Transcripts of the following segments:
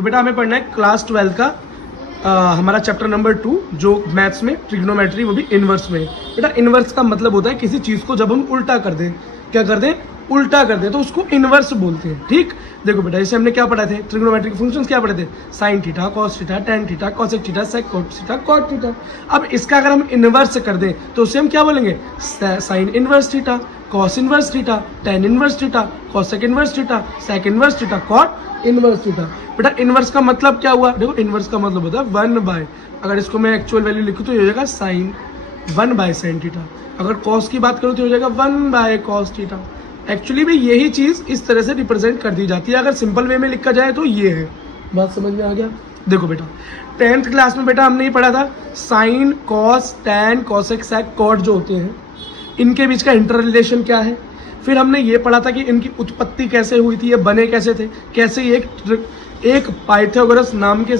तो बेटा हमें पढ़ना है क्लास 12 का हमारा चैप्टर नंबर 2 जो मैथ्स में ट्रिग्नोमेट्री, वो भी इनवर्स में। बेटा इनवर्स का मतलब होता है किसी चीज़ को जब हम उल्टा कर दें, क्या कर दें, उल्टा कर दें, तो उसको इनवर्स बोलते हैं। ठीक, देखो बेटा जैसे हमने क्या पढ़ा थे, ट्रिग्नोमेट्री के फंक्शंस क्या पढ़े थे, sine theta, cos theta, tan theta, cosec theta, sec theta, cot theta. अब इसका अगर हम इनवर्स कर दें तो उसे हम क्या बोलेंगे, sine inverse theta, cos inverse theta, tan inverse theta, cosec inverse theta, sec inverse theta, cot inverse theta. बेटा इनवर्स का मतलब क्या हुआ, देखो इनवर्स का मतलब होता है 1/, अगर इसको मैं एक्चुअल वैल्यू लिखूँ तो ये हो जाएगा साइन 1/sin थीटा। अगर कॉस की बात करूँ तो हो जाएगा 1/cos थीटा। एक्चुअली भी यही चीज़ इस तरह से रिप्रेजेंट कर दी जाती है। अगर सिंपल वे में लिखा जाए तो ये है, बात समझ में आ गया। देखो बेटा 10th क्लास में बेटा हमने ये पढ़ा था साइन, कॉस, टैन, कॉसेक, सेक, कॉट जो होते हैं इनके बीच का इंटर रिलेशन क्या है। फिर हमने ये पढ़ा था कि इनकी उत्पत्ति कैसे हुई थी, ये बने कैसे थे, कैसे एक पाइथागोरस नाम के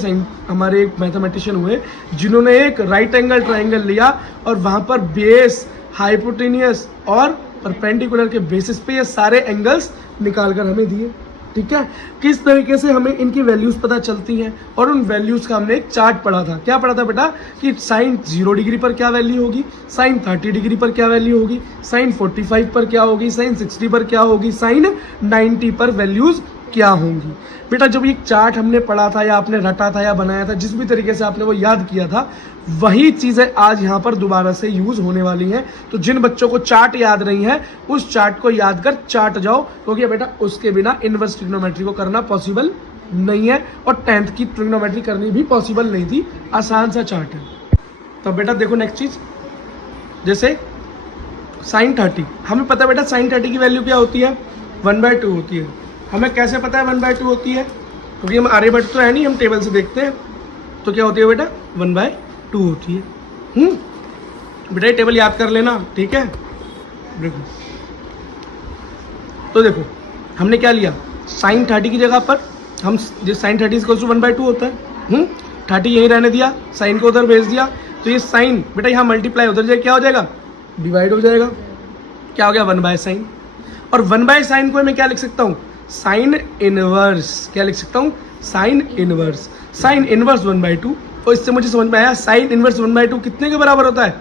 हमारे एक मैथमेटिशियन हुए जिन्होंने एक राइट एंगल ट्राइंगल लिया और वहाँ पर बेस, हाइपोटेनियस और परपेंडिकुलर के बेसिस पे ये सारे एंगल्स निकाल कर हमें दिए। ठीक है, किस तरीके से हमें इनकी वैल्यूज पता चलती हैं और उन वैल्यूज का हमने एक चार्ट पढ़ा था। क्या पढ़ा था बेटा कि साइन 0 डिग्री पर क्या वैल्यू होगी, साइन 30 डिग्री पर क्या वैल्यू होगी, साइन 45 पर क्या होगी, साइन 60 पर क्या होगी, साइन 90 पर वैल्यूज क्या होंगी। बेटा जब ये चार्ट हमने पढ़ा था या आपने रटा था या बनाया था, जिस भी तरीके से आपने वो याद किया था, वही चीज़ें आज यहाँ पर दोबारा से यूज होने वाली हैं। तो जिन बच्चों को चार्ट याद नहीं है उस चार्ट को याद कर चार्ट जाओ, क्योंकि बेटा उसके बिना इनवर्स ट्रिग्नोमेट्री को करना पॉसिबल नहीं है और 10th की ट्रिग्नोमेट्री करनी भी पॉसिबल नहीं थी। आसान सा चार्ट है। तो बेटा देखो नेक्स्ट चीज, जैसे साइन 30, हमें पता है बेटा साइन 30 की वैल्यू क्या होती है, 1/2 होती है। हमें कैसे पता है 1/2 होती है, क्योंकि हम आर्यभट्ट तो है नहीं, हम टेबल से देखते हैं। तो क्या होती है बेटा 1/2 होती है। बेटा ये टेबल याद कर लेना, ठीक है। देखो तो देखो हमने क्या लिया, साइन 30 की जगह पर हम जिस साइन 30 इक्वल्स टू 1/2 होता है, 30 यहीं रहने दिया, साइन को उधर भेज दिया, तो ये साइन बेटा यहाँ मल्टीप्लाई उधर जाए क्या हो जाएगा, डिवाइड हो जाएगा। क्या हो गया 1/sin। और 1/sin को मैं क्या लिख सकता हूँ, साइन इनवर्स। क्या लिख सकता हूँ, साइन इनवर्स। Sine inverse 1/2। तो इससे मुझे समझ में आया साइन इनवर्स 1/2 कितने के बराबर होता है,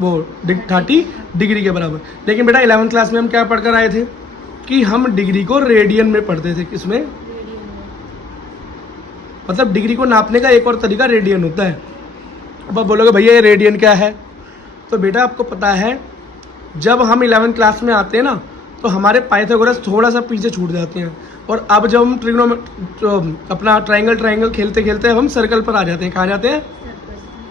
वो 30 डिग्री के बराबर। लेकिन बेटा 11th क्लास में हम क्या पढ़कर आए थे कि हम डिग्री को रेडियन में पढ़ते थे। किसमें, मतलब डिग्री को नापने का एक और तरीका रेडियन होता है। अब आप बोलोगे भैया ये रेडियन क्या है, तो बेटा आपको पता है जब हम 11th क्लास में आते हैं ना तो हमारे पाइथागोरस थोड़ा सा पीछे छूट जाते हैं। और अब जब हम अपना ट्राइंगल खेलते खेलते हम सर्कल पर आ जाते हैं। कहाँ जाते हैं,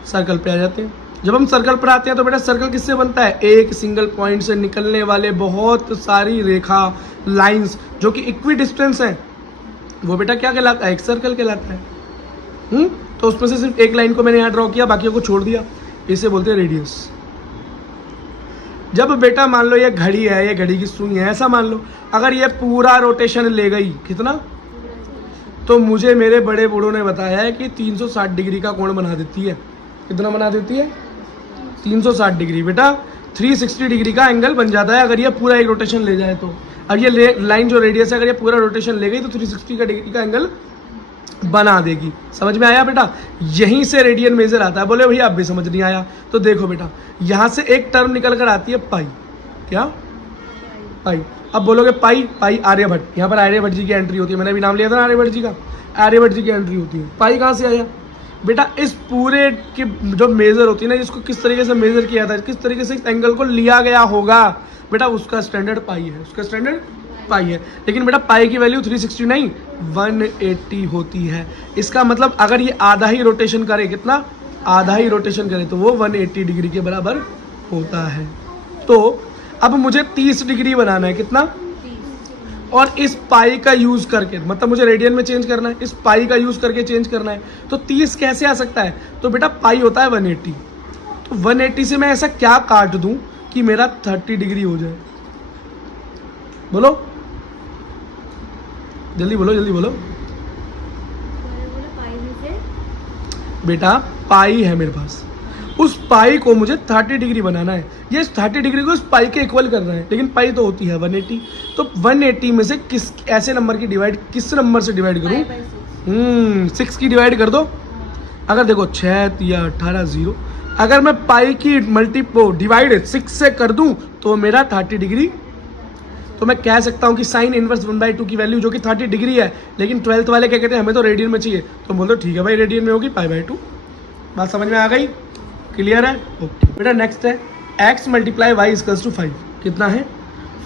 सर्कल पे आ जाते हैं। जब हम सर्कल पर आते हैं तो बेटा सर्कल किससे बनता है, एक सिंगल पॉइंट से निकलने वाले बहुत सारी रेखा, लाइंस जो कि इक्वी डिस्टेंस है, वो बेटा क्या कहलाता है, एक सर्कल कहलाता है। तो उसमें से सिर्फ एक लाइन को मैंने यहाँ ड्रॉ किया, बाकियों को छोड़ दिया, इसे बोलते हैं रेडियस। जब बेटा मान लो ये घड़ी है, ये घड़ी की सुई है, ऐसा मान लो अगर ये पूरा रोटेशन ले गई, कितना, तो मुझे मेरे बड़े बूढ़ों ने बताया है कि 360 डिग्री का कोण बना देती है। कितना बना देती है, 360 डिग्री। बेटा 360 डिग्री का एंगल बन जाता है अगर ये पूरा एक रोटेशन ले जाए तो। अब ये लाइन जो रेडियस है अगर ये पूरा रोटेशन ले गई तो 360 का डिग्री का एंगल बना देगी। समझ में आया बेटा, यहीं से रेडियन मेजर आता है। बोले भैया अब भी समझ नहीं आया, तो देखो बेटा यहाँ से एक टर्म निकल कर आती है पाई। क्या, पाई। अब बोलोगे पाई आर्यभट्ट, यहाँ पर आर्यभट्ट जी की एंट्री होती है। मैंने भी नाम लिया था ना आर्यभट्ट जी का, आर्यभट्ट जी की एंट्री होती है। पाई कहाँ से आया बेटा, इस पूरे की जो मेजर होती है ना, जिसको किस तरीके से मेजर किया था, किस तरीके से एंगल को लिया गया होगा बेटा, उसका स्टैंडर्ड पाई है, उसका स्टैंडर्ड पाई है। लेकिन बेटा पाई की वैल्यू 360 नहीं 180 होती है। इसका मतलब अगर ये आधा ही रोटेशन करे, कितना, आधा ही रोटेशन करे, तो वो 180 डिग्री के बराबर होता है। तो अब मुझे 30 डिग्री बनाना है, कितना, 30। और इस पाई का यूज करके, मतलब मुझे रेडियन में चेंज करना है, इस पाई का यूज करके चेंज करना है। तो 30 कैसे आ सकता है, तो बेटा पाई होता है 180। तो 180 से मैं ऐसा क्या काट दूं कि मेरा 30 डिग्री हो जाए, बोलो जल्दी बोलो, जल्दी बोलो। बेटा पाई है मेरे पास, उस पाई को मुझे 30 डिग्री बनाना है। ये 30 डिग्री को उस पाई के इक्वल करना है, लेकिन पाई तो होती है 180। तो 180 में से किस ऐसे नंबर की डिवाइड, किस नंबर से डिवाइड करूं, 6 की डिवाइड कर दो। अगर देखो 6 या 18 0, अगर मैं पाई की डिवाइड 6 से कर दूं तो मेरा 30 डिग्री। तो मैं कह सकता हूं कि साइन इनवर्स 1/2 की वैल्यू जो कि 30 डिग्री है, लेकिन 12th वाले क्या कहते हैं हमें तो रेडियन में चाहिए, तो बोल दो ठीक है भाई रेडियन में होगी π/2। बात समझ में आ गई? क्लियर है? ओके बेटा नेक्स्ट है x × y = 5। कितना है?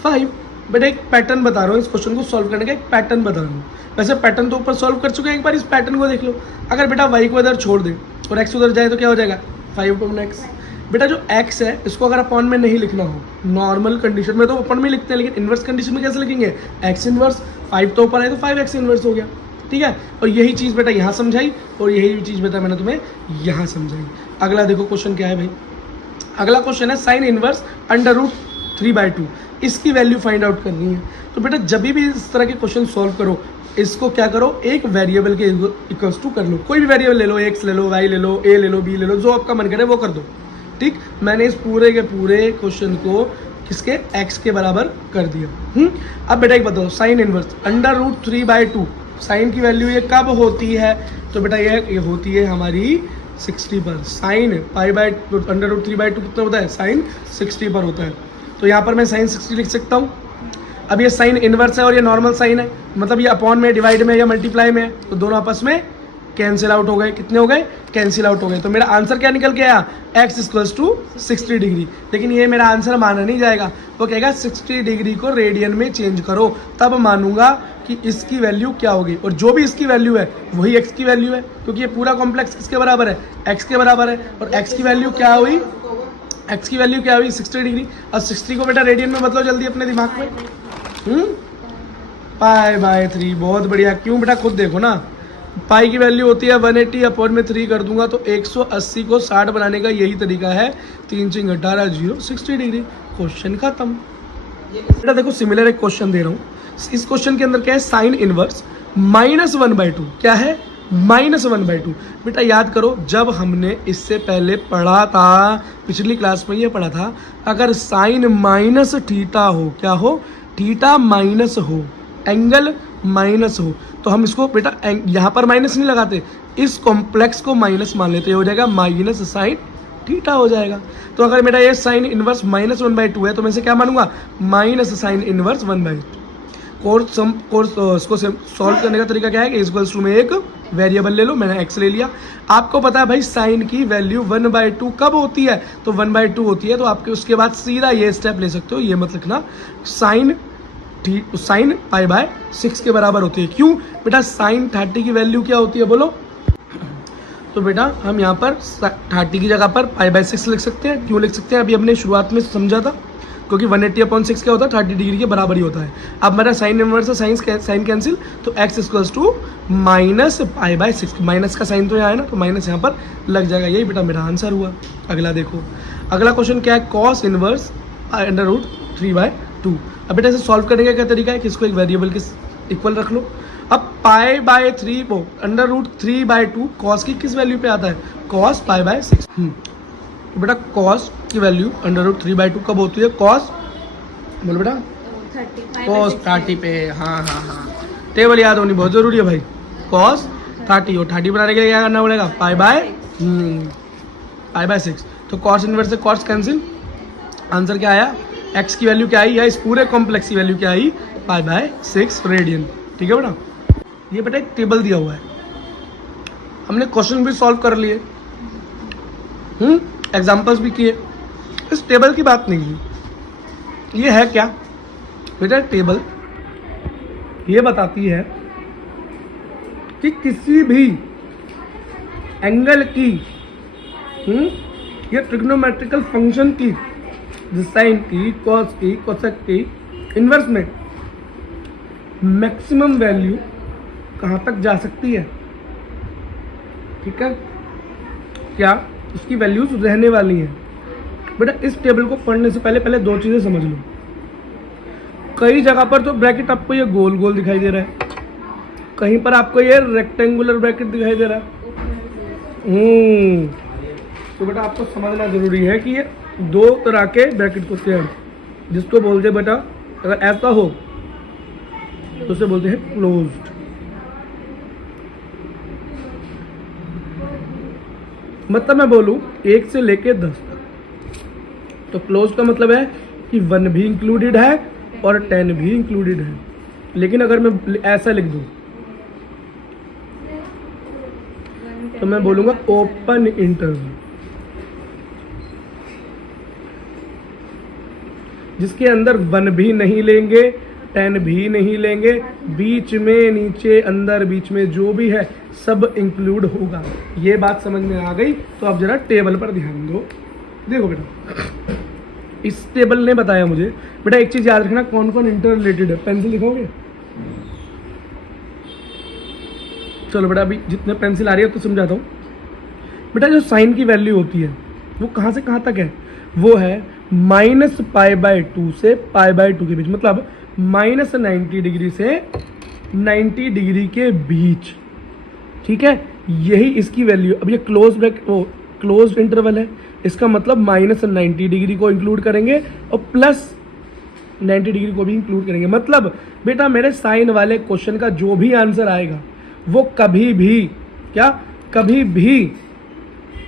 5। बेटा एक पैटर्न बता रहा हूँ, इस क्वेश्चन को सॉल्व करने का एक पैटर्न बता रहा हूँ। वैसे पैटर्न तो ऊपर सॉल्व कर चुके हैं, एक बार इस पैटर्न को देख लो। अगर बेटा y को इधर छोड़ दे और x उधर जाए तो क्या हो जाएगा? 5/x। बेटा जो x है इसको अगर अपॉन में नहीं लिखना हो, नॉर्मल कंडीशन में तो अपॉन में लिखते हैं, लेकिन इन्वर्स कंडीशन में कैसे लिखेंगे? x इन्वर्स, 5 तो ऊपर है तो 5x इन्वर्स हो गया। ठीक है, और यही चीज़ बेटा यहाँ समझाई और यही चीज़ बेटा मैंने तुम्हें यहाँ समझाई। अगला देखो क्वेश्चन क्या है भाई। अगला क्वेश्चन है साइन इनवर्स √3/2। इसकी वैल्यू फाइंड आउट करनी है। तो बेटा जब भी इस तरह के क्वेश्चन सॉल्व करो, इसको क्या करो, एक वेरिएबल के इक्वल्स टू कर लो। कोई भी वेरिएबल ले लो, x ले लो, y ले लो, a ले लो, b ले लो, जो आपका मन करे वो कर दो। ठीक, मैंने इस पूरे के पूरे क्वेश्चन को किसके? x के बराबर कर दिया। अब बेटा एक बताओ, साइन इनवर्स √3/2 साइन की वैल्यू ये कब होती है? तो बेटा ये होती है हमारी 60 पर। साइन √3/2 कितना होता है? साइन 60 पर होता है। तो यहाँ पर मैं साइन 60 लिख सकता हूँ। अब ये साइन इनवर्स है और ये नॉर्मल साइन है, मतलब ये अपॉन में, डिवाइड में या मल्टीप्लाई में है, तो दोनों आपस में कैंसिल आउट हो गए। कितने हो गए? कैंसिल आउट हो गए। तो मेरा आंसर क्या निकल के आया? x = 60 degree. लेकिन ये मेरा आंसर माना नहीं जाएगा, वो कहेगा 60 डिग्री को रेडियन में चेंज करो, तब मानूंगा कि इसकी वैल्यू क्या होगी। और जो भी इसकी वैल्यू है वही x की वैल्यू है, क्योंकि ये पूरा कॉम्प्लेक्स किसके बराबर है? x के बराबर है। और x की वैल्यू क्या हुई? x की वैल्यू क्या हुई? 60 डिग्री। और 60 को बेटा रेडियन में बदलो जल्दी अपने दिमाग में। π/3। बहुत बढ़िया। क्यों बेटा? खुद देखो ना, पाई की वैल्यू होती है 180, अपॉन में 3 कर दूंगा तो 180 को 60 बनाने का यही तरीका है। 3 × 18 0, 60 डिग्री। क्वेश्चन खत्म। बेटा देखो सिमिलर एक क्वेश्चन दे रहा हूँ। इस क्वेश्चन के अंदर क्या है? Sine inverse -1/2। क्या है? -1/2। बेटा याद करो, जब हमने इससे पहले पढ़ा था, पिछली क्लास में ये पढ़ा था, अगर साइन -θ हो, क्या हो? थीटा माइनस हो, एंगल माइनस हो, तो हम इसको बेटा यहाँ पर माइनस नहीं लगाते, इस कॉम्प्लेक्स को माइनस मान लेते, हो जाएगा माइनस साइन थीटा हो जाएगा। तो अगर मेरा ये साइन इनवर्स -1/2 है तो मैं इसे क्या मानूंगा? Minus sine inverse 1/2। इसको सॉल्व करने का तरीका क्या है कि इक्वल्स टू में एक वेरिएबल ले लो, मैंने x ले लिया। आपको पता है भाई साइन की वैल्यू 1/2 कब होती है? तो 1/2 होती है। तो आपके उसके बाद सीधा ये स्टेप ले सकते हो, ये मत लिखना, साइन π/6 के बराबर होती है। क्यों बेटा? साइन 30 की वैल्यू क्या होती है बोलो? तो बेटा हम यहाँ पर 30 की जगह पर π/6 लिख सकते हैं। क्यों लिख सकते हैं? अभी हमने शुरुआत में समझा था, क्योंकि 180/6 क्या होता है? 30 डिग्री के बराबर ही होता है। अब मेरा साइन इनवर्स है, साइन कैंसिल, तो x = -π/6। माइनस का साइन तो यहाँ है ना, तो माइनस यहाँ पर लग जाएगा। यही बेटा मेरा आंसर हुआ। अगला देखो, अगला क्वेश्चन क्या है? Cos inverse √3/2। अब बेटा इसे सॉल्व करने का क्या तरीका है कि इसको एक वेरिएबल के इक्वल रख लो। अब π/3 को √3/2 कॉस की किस वैल्यू पे आता है? कॉस π/6। तो बेटा कॉस की वैल्यू √3/2 कब होती है? कॉस बोलो बेटा, कॉस 30 पे। हाँ, टेबल याद होनी बहुत जरूरी है भाई। कॉस 30, और 30 बनाने के लिए क्या करना पड़ेगा? π/6। तो कॉस इनवर्स से कॉस कैंसिल, आंसर क्या आया? x की वैल्यू क्या आई? या इस पूरे कॉम्प्लेक्स की वैल्यू क्या आई? π/6 रेडियन। ठीक है बेटा, ये बेटा एक टेबल दिया हुआ है, हमने क्वेश्चन भी सॉल्व कर लिए, एग्जाम्पल्स भी किए, इस टेबल की बात नहीं की। ये है क्या बेटा? टेबल ये बताती है कि किसी भी एंगल की ये ट्रिग्नोमेट्रिकल फंक्शन की, साइन की, कॉस की, कोसेक की इन्वर्स में मैक्सिमम वैल्यू कहाँ तक जा सकती है। ठीक है, क्या उसकी वैल्यूज रहने वाली हैं। बेटा इस टेबल को पढ़ने से पहले दो चीज़ें समझ लो। कई जगह पर तो ब्रैकेट आपको ये गोल गोल दिखाई दे रहा है, कहीं पर आपको ये रेक्टेंगुलर ब्रैकेट दिखाई दे रहा है। तो बेटा आपको समझना जरूरी है कि ये दो तरह के ब्रैकेट होते हैं, जिसको बोलते हैं बेटा, अगर ऐसा हो तो उसे बोलते हैं क्लोज्ड। मतलब मैं बोलूँ 1 से लेके 10 तक, तो क्लोज का मतलब है कि 1 भी इंक्लूडेड है और 10 भी इंक्लूडेड है। लेकिन अगर मैं ऐसा लिख दूँ तो मैं बोलूँगा ओपन इंटरवल, जिसके अंदर 1 भी नहीं लेंगे, 10 भी नहीं लेंगे, बीच में नीचे अंदर बीच में जो भी है सब इंक्लूड होगा। ये बात समझ में आ गई? तो आप जरा टेबल पर ध्यान दो। देखो बेटा, इस टेबल ने बताया मुझे, बेटा एक चीज याद रखना, कौन कौन इंटर रिलेटेड है। पेंसिल लिखोगे? चलो बेटा, अभी जितने पेंसिल आ रही है तो समझाता हूँ। बेटा जो साइन की वैल्यू होती है वो कहाँ से कहाँ तक है? वो है -π/2 से π/2 के बीच, मतलब -90 डिग्री से 90 डिग्री के बीच। ठीक है, यही इसकी वैल्यू। अब ये क्लोज इंटरवल है, इसका मतलब -90 डिग्री को इंक्लूड करेंगे और +90 डिग्री को भी इंक्लूड करेंगे। मतलब बेटा मेरे साइन वाले क्वेश्चन का जो भी आंसर आएगा वो कभी भी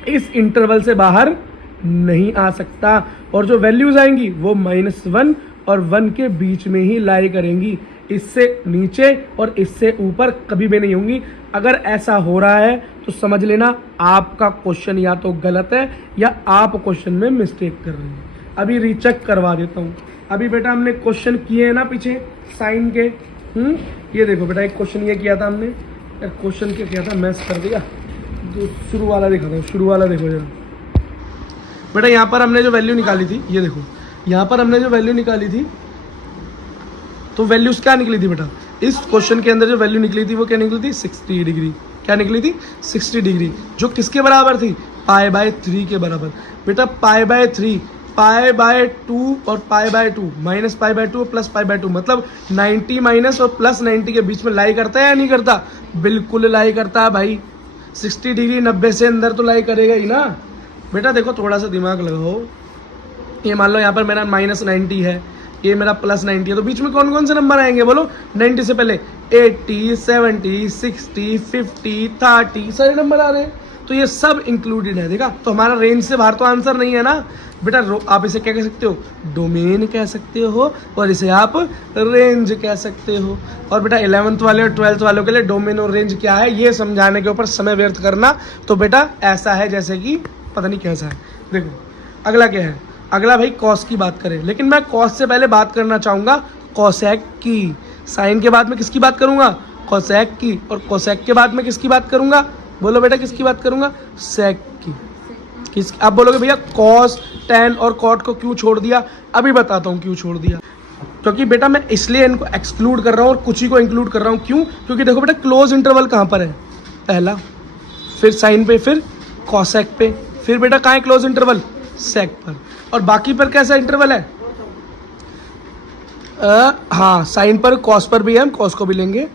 इस इंटरवल से बाहर नहीं आ सकता, और जो वैल्यूज आएंगी वो -1 और 1 के बीच में ही लाई करेंगी। इससे नीचे और इससे ऊपर कभी भी नहीं होंगी। अगर ऐसा हो रहा है तो समझ लेना आपका क्वेश्चन या तो गलत है या आप क्वेश्चन में मिस्टेक कर रहे हैं। अभी रीचेक करवा देता हूँ। अभी बेटा हमने क्वेश्चन किए हैं ना पीछे साइन के। ये देखो बेटा, एक क्वेश्चन ये किया था हमने, क्वेश्चन क्या किया था, मैस कर दिया। जो शुरू वाला देखा था, शुरू वाला देखो जरा बेटा। यहाँ पर हमने जो वैल्यू निकाली थी, ये देखो यहाँ पर हमने जो वैल्यू निकाली थी, तो वैल्यूज क्या निकली थी बेटा? इस क्वेश्चन के अंदर जो वैल्यू निकली थी वो क्या निकली थी? 60 डिग्री। क्या निकली थी? 60 डिग्री, जो किसके बराबर थी? π/3 के बराबर। बेटा π/3, π/2 और π/2, -π/2 और +π/2, मतलब 90 माइनस और +90 के बीच में लाई करता है या नहीं करता? बिल्कुल लाई करता है भाई। 60 डिग्री 90 से अंदर तो लाई करेगा ही ना। बेटा देखो थोड़ा सा दिमाग लगाओ। ये मान लो यहाँ पर मेरा -90 है, ये मेरा +90 है, तो बीच में कौन कौन से नंबर आएंगे बोलो? 90 से पहले 80, 70, 60, 50, 30 सारे नंबर आ रहे हैं, तो ये सब इंक्लूडेड है। देखा, तो हमारा रेंज से बाहर तो आंसर नहीं है ना बेटा। आप इसे क्या कह सकते हो? डोमेन कह सकते हो, और इसे आप रेंज कह सकते हो। और बेटा 11th वाले और 12th वालों के लिए डोमेन और रेंज क्या है ये समझाने के ऊपर समय व्यर्थ करना तो बेटा ऐसा है जैसे कि पता नहीं कैसा है। देखो अगला क्या है? अगला भाई कॉस की बात करें, लेकिन मैं कॉस से पहले बात करना चाहूँगा कोसेक की। साइन के बाद में किसकी बात करूँगा? कोसेक की। और कोसेक के बाद में किसकी बात करूँगा? बोलो बेटा किसकी बात करूँगा? सेक की। किस आप बोलोगे भैया कॉस, टेन और कॉट को क्यों छोड़ दिया? अभी बताता हूँ क्यों छोड़ दिया। क्योंकि बेटा मैं इसलिए इनको एक्सक्लूड कर रहा हूँ और कुछ ही को इंक्लूड कर रहा हूँ। क्यों? क्योंकि देखो बेटा क्लोज इंटरवल कहाँ पर है? पहला, फिर साइन पे, फिर कोसेक पे, फिर बेटा कहाँ है क्लोज इंटरवल? सेक पर। और बाकी पर कैसा इंटरवल है? हाँ, साइन पर, कॉस पर भी है, हम कॉस को भी लेंगे।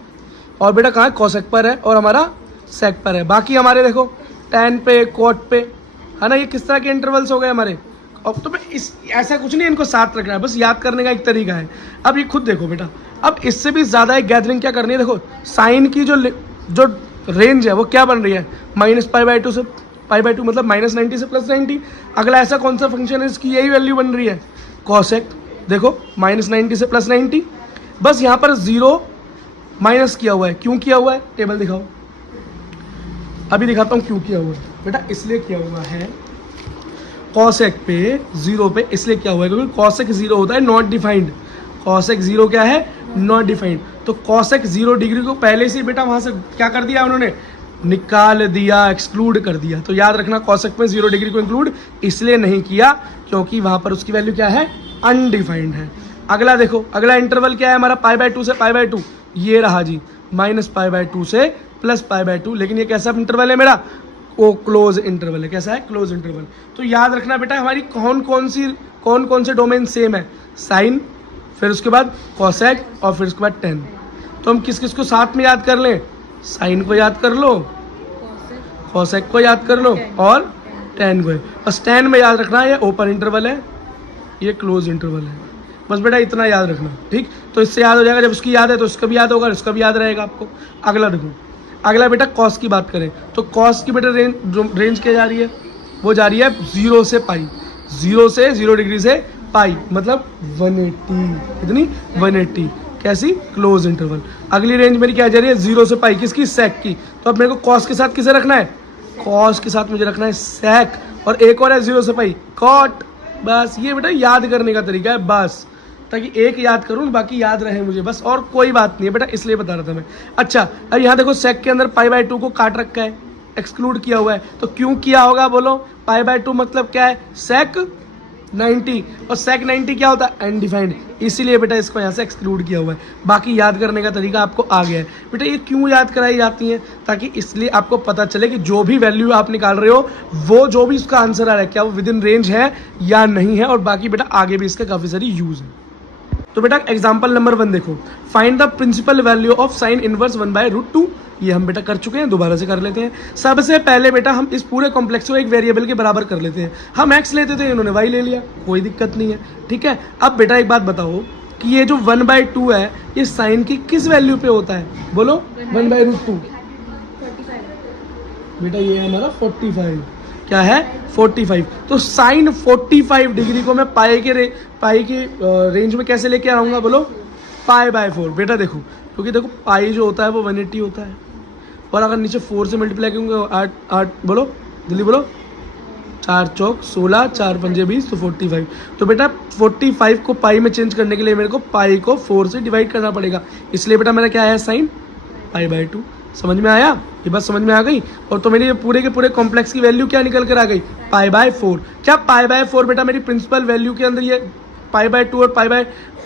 और बेटा कहाँ है? कोसेक पर है और हमारा सेक पर है। बाकी हमारे देखो टेन पे, कॉट पे, है ना। ये किस तरह के इंटरवल्स हो गए हमारे। अब तो इस ऐसा कुछ नहीं, इनको साथ रखना है, बस याद करने का एक तरीका है। अब ये खुद देखो बेटा, अब इससे भी ज़्यादा एक गैदरिंग क्या करनी है। देखो साइन की जो रेंज है वो क्या बन रही है? -π/2 से π/2, मतलब -90 से +90। अगला ऐसा कौन सा फंक्शन है इसकी यही वैल्यू बन रही है? कोसेक। देखो -90 से +90, बस यहाँ पर 0 माइनस किया हुआ है। क्यों किया हुआ है? टेबल दिखाओ। अभी दिखाता हूँ क्यों किया हुआ है बेटा। इसलिए किया हुआ है कोसेक पे 0 पे, इसलिए क्या हुआ है क्योंकि कोसेक 0 होता है नॉट डिफाइंड। कोसेक 0 क्या है? Not defined. तो कोसेक 0 डिग्री को पहले से बेटा वहां से क्या कर दिया उन्होंने? निकाल दिया, एक्सक्लूड कर दिया। तो याद रखना कोसेक में 0 डिग्री को इंक्लूड इसलिए नहीं किया क्योंकि वहां पर उसकी वैल्यू क्या है? अनडिफाइंड है। अगला देखो, अगला इंटरवल क्या है हमारा? π/2 से π/2, ये रहा जी, -π/2 से +π/2। लेकिन ये कैसा इंटरवल है मेरा? वो क्लोज इंटरवल है। कैसा है? Close interval. तो याद रखना बेटा हमारी कौन कौन से डोमेन सेम है? साइन, फिर उसके बाद कोसेक और फिर उसके बाद टेन। तो हम किस किस को साथ में याद कर लें? साइन को याद कर लो, कोसेक को याद कर लो और टेन को। बस टेन में याद रखना ये ओपन इंटरवल है, ये क्लोज इंटरवल है। बस बेटा इतना याद रखना, ठीक। तो इससे याद हो जाएगा, जब उसकी याद है तो उसका भी याद होगा, उसका भी याद रहेगा आपको। अगला देखो, अगला बेटा कॉस की बात करें तो कॉस की बेटा रेंज क्या जा रही है, वो जा रही है 0 से पाई, 0 से 0 डिग्री से पाई, मतलब 180, कितनी 180, कैसी क्लोज इंटरवल। अगली रेंज मेरी क्या जा रही है 0 से पाई, किसकी सेक की। तो अब मेरे को कॉस के साथ किसे रखना है, कॉस के साथ मुझे रखना है सेक, और एक और है 0 से पाई कॉट। बस ये बेटा याद करने का तरीका है, बस ताकि एक याद करूँ बाकी याद रहे मुझे, बस और कोई बात नहीं है बेटा, इसलिए बता रहा था मैं। अच्छा अब यहाँ देखो सेक के अंदर π/2 को काट रखा है, एक्सक्लूड किया हुआ है, तो क्यों किया होगा बोलो, π/2 मतलब क्या है सेक 90, और सेक 90 क्या होता है अनडिफाइंड, इसीलिए बेटा इसको यहाँ से एक्सक्लूड किया हुआ है। बाकी याद करने का तरीका आपको आ गया है बेटा। ये क्यों याद कराई जाती है, ताकि इसलिए आपको पता चले कि जो भी वैल्यू आप निकाल रहे हो वो जो भी उसका आंसर आ रहा है क्या वो विद इन रेंज है या नहीं है, और बाकी बेटा आगे भी इसका काफ़ी सारी यूज़ है। तो बेटा एग्जाम्पल नंबर 1 देखो, find the principal value of sine inverse 1/√2। ये हम बेटा कर चुके हैं, दोबारा से कर लेते हैं। सबसे पहले बेटा हम इस पूरे कॉम्प्लेक्स को एक वेरिएबल के बराबर कर लेते हैं। हम x लेते थे, इन्होंने y ले लिया, कोई दिक्कत नहीं है, ठीक है। अब बेटा एक बात बताओ कि ये जो 1/2 है ये साइन की किस वैल्यू पे होता है, बोलो 1/√2। बेटा ये है हमारा 45, क्या है 45। तो साइन 45 डिग्री को मैं पाई के रेंज में कैसे लेके आऊँगा, बोलो π/4। बेटा देखो, क्योंकि देखो पाई जो होता है वो 180 होता है, और अगर नीचे 4 से मल्टीप्लाई करूँगा 8 बोलो जल्दी बोलो, 4 चौक 16, 4 पंजे 20, तो 45। तो बेटा 45 को पाई में चेंज करने के लिए मेरे को पाई को 4 से डिवाइड करना पड़ेगा, इसलिए बेटा मेरा क्या है साइन π/2। समझ में आया, ये बात समझ में आ गई। और तो मेरी ये पूरे के पूरे कॉम्प्लेक्स की वैल्यू क्या निकल कर आ गई π/4। क्या π/4 बेटा मेरी प्रिंसिपल वैल्यू के अंदर ये π/2 और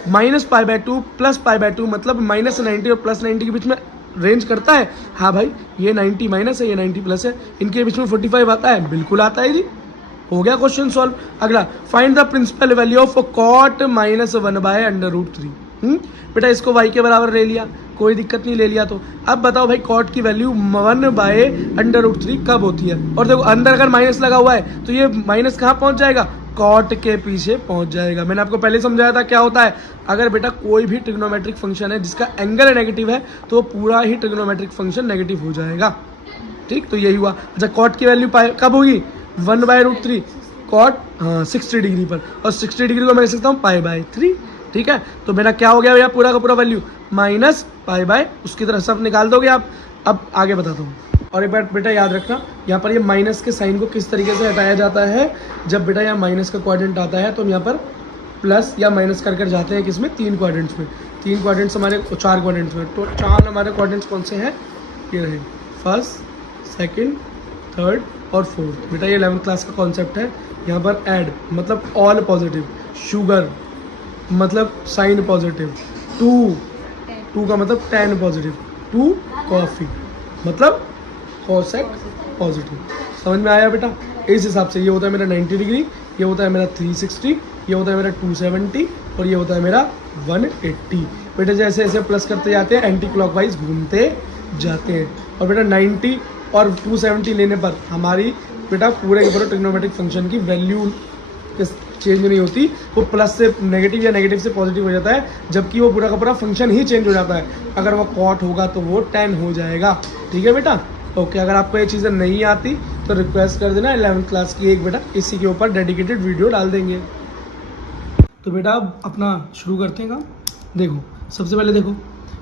-π/2 प्लस π/2 मतलब -90 और +90 के बीच में रेंज करता है। हाँ भाई ये 90 माइनस है, ये 90 प्लस है, इनके बीच में 45 आता है, बिल्कुल आता है जी। हो गया क्वेश्चन सॉल्व। अगला find the principal value of cot -1/√3। बेटा इसको y के बराबर ले लिया, कोई दिक्कत नहीं, ले लिया। तो अब बताओ भाई कॉट की वैल्यू 1/√3 कब होती है। और देखो अंदर अगर माइनस लगा हुआ है तो ये माइनस कहाँ पहुंच जाएगा, कॉट के पीछे पहुंच जाएगा। मैंने आपको पहले समझाया था क्या होता है, अगर बेटा कोई भी ट्रिग्नोमेट्रिक फंक्शन है जिसका एंगल नेगेटिव है तो वो पूरा ही ट्रिग्नोमेट्रिक फंक्शन नेगेटिव हो जाएगा, ठीक। तो यही हुआ। अच्छा कॉट की वैल्यू कब होगी 1/√3, कॉट हाँ 60 डिग्री पर, और 60 डिग्री को मैं लिख सकता हूँ π/3, ठीक है। तो मेरा क्या हो गया भैया पूरा का पूरा वैल्यू माइनस π/, उसकी तरह सब निकाल दोगे आप। अब आगे बताता हूँ, और एक बार बेटा याद रखना यहाँ पर ये माइनस के साइन को किस तरीके से हटाया जाता है। जब बेटा यहाँ माइनस का क्वाड्रेंट आता है तो हम यहाँ पर प्लस या माइनस कर जाते हैं किसमें, 3 क्वाड्रेंट्स में। 3 क्वाड्रेंट्स हमारे 4 क्वाड्रेंट्स में, तो 4 हमारे क्वाड्रेंट्स कौन से हैं, ये रहे फर्स्ट, सेकेंड, थर्ड और फोर्थ। बेटा ये 11th क्लास का कॉन्सेप्ट है। यहाँ पर ऐड मतलब ऑल पॉजिटिव, शुगर मतलब साइन पॉजिटिव, 2 का मतलब 10 पॉजिटिव, 2 कॉफ़ी मतलब कोसेक पॉजिटिव। समझ में आया बेटा। इस हिसाब से ये होता है मेरा 90 डिग्री, ये होता है मेरा 360, ये होता है मेरा 270 और ये होता है मेरा 180। बेटा जैसे जैसे प्लस करते जाते हैं एंटी क्लॉकवाइज घूमते जाते हैं। और बेटा 90 और 270 लेने पर हमारी बेटा पूरे के पूरे ट्रिग्नोमेट्रिक फंक्शन की वैल्यू चेंज नहीं होती, वो प्लस से नेगेटिव या नेगेटिव से पॉजिटिव हो जाता है, जबकि वो पूरा का पूरा फंक्शन ही चेंज हो जाता है। अगर वो कॉट होगा तो वो 10 हो जाएगा, ठीक है बेटा। ओके अगर आपको ये चीज़ें नहीं आती तो रिक्वेस्ट कर देना, 11th क्लास की एक बेटा इसी के ऊपर डेडिकेटेड वीडियो डाल देंगे। तो बेटा अब अपना शुरू करते हैं काम। देखो सबसे पहले देखो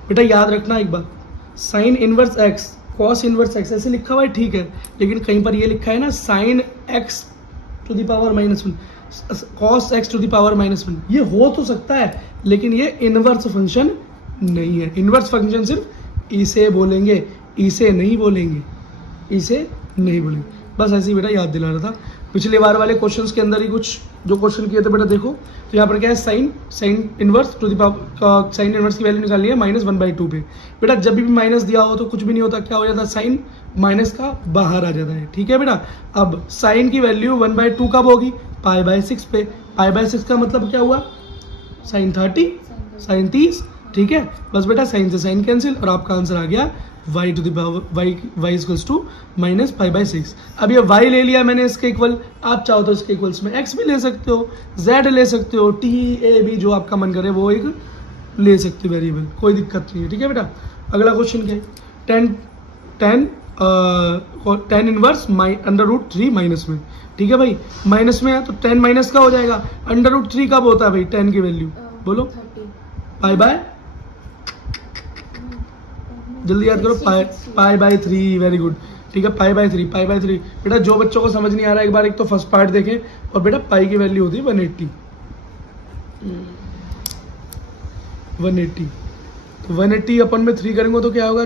बेटा याद रखना एक बात, sine inverse x cos inverse x ऐसे लिखा हुआ है ठीक है, लेकिन कहीं पर ये लिखा है ना sine x to the power -1 cos x to the power -1। ये हो तो सकता है लेकिन ये इनवर्स फंक्शन नहीं है। इनवर्स फंक्शन सिर्फ इसे बोलेंगे, इसे नहीं बोलेंगे, इसे नहीं बोलेंगे। बस ऐसे ही बेटा याद दिला रहा था। पिछले बार वाले क्वेश्चंस के अंदर ही कुछ जो क्वेश्चन किए थे बेटा देखो, तो यहाँ पर क्या है sine inverse two the power, sine inverse की वैल्यू निकालनी है -1/2 पे। बेटा जब भी माइनस दिया हो तो कुछ भी नहीं होता, क्या हो जाता है साइन माइनस का बाहर आ जाता है, ठीक है बेटा। अब साइन की वैल्यू 1/2 कब होगी, π/6 पे। π/6 का मतलब क्या हुआ, साइन 30, साइन 30, ठीक है। बस बेटा साइन से साइन कैंसिल और आपका आंसर आ गया y to the power y equals to -π/6। अब ये y ले लिया मैंने इसके इक्वल, आप चाहो तो इसके इक्वल्स में x भी ले सकते हो, z ले सकते हो, t a b जो आपका मन करे वो एक ले सकते हो वेरिएबल, कोई दिक्कत नहीं है, ठीक है बेटा। अगला क्वेश्चन क्या है, टेन इनवर्स √3 माइनस में, ठीक है भाई, माइनस में है तो 10 माइनस का हो जाएगा। √3 कब होता है भाई 10 की वैल्यू, बोलो, पाई बाय, जल्दी याद करो, पाई बाय 3, वेरी गुड, ठीक है, पाई बाय 3। बेटा जो बच्चों को समझ नहीं आ रहा है एक बार एक तो फर्स्ट पार्ट देखें, और बेटा पाई की वैल्यू होती है 180। तो 180 अपन में 3 करेंगे तो क्या होगा,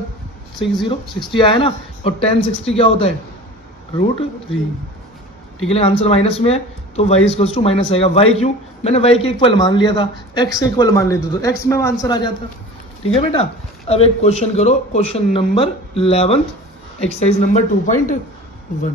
60 आया ना, और 10 60 क्या होता है √3, ठीक है, आंसर माइनस में है तो y इक्वल्स टू माइनस आएगा। y क्यों, मैंने y के इक्वल मान लिया था, x के इक्वल मान लेते तो x में आंसर आ जाता, ठीक है बेटा। अब एक क्वेश्चन करो, क्वेश्चन नंबर 11 एक्सरसाइज नंबर 2.1,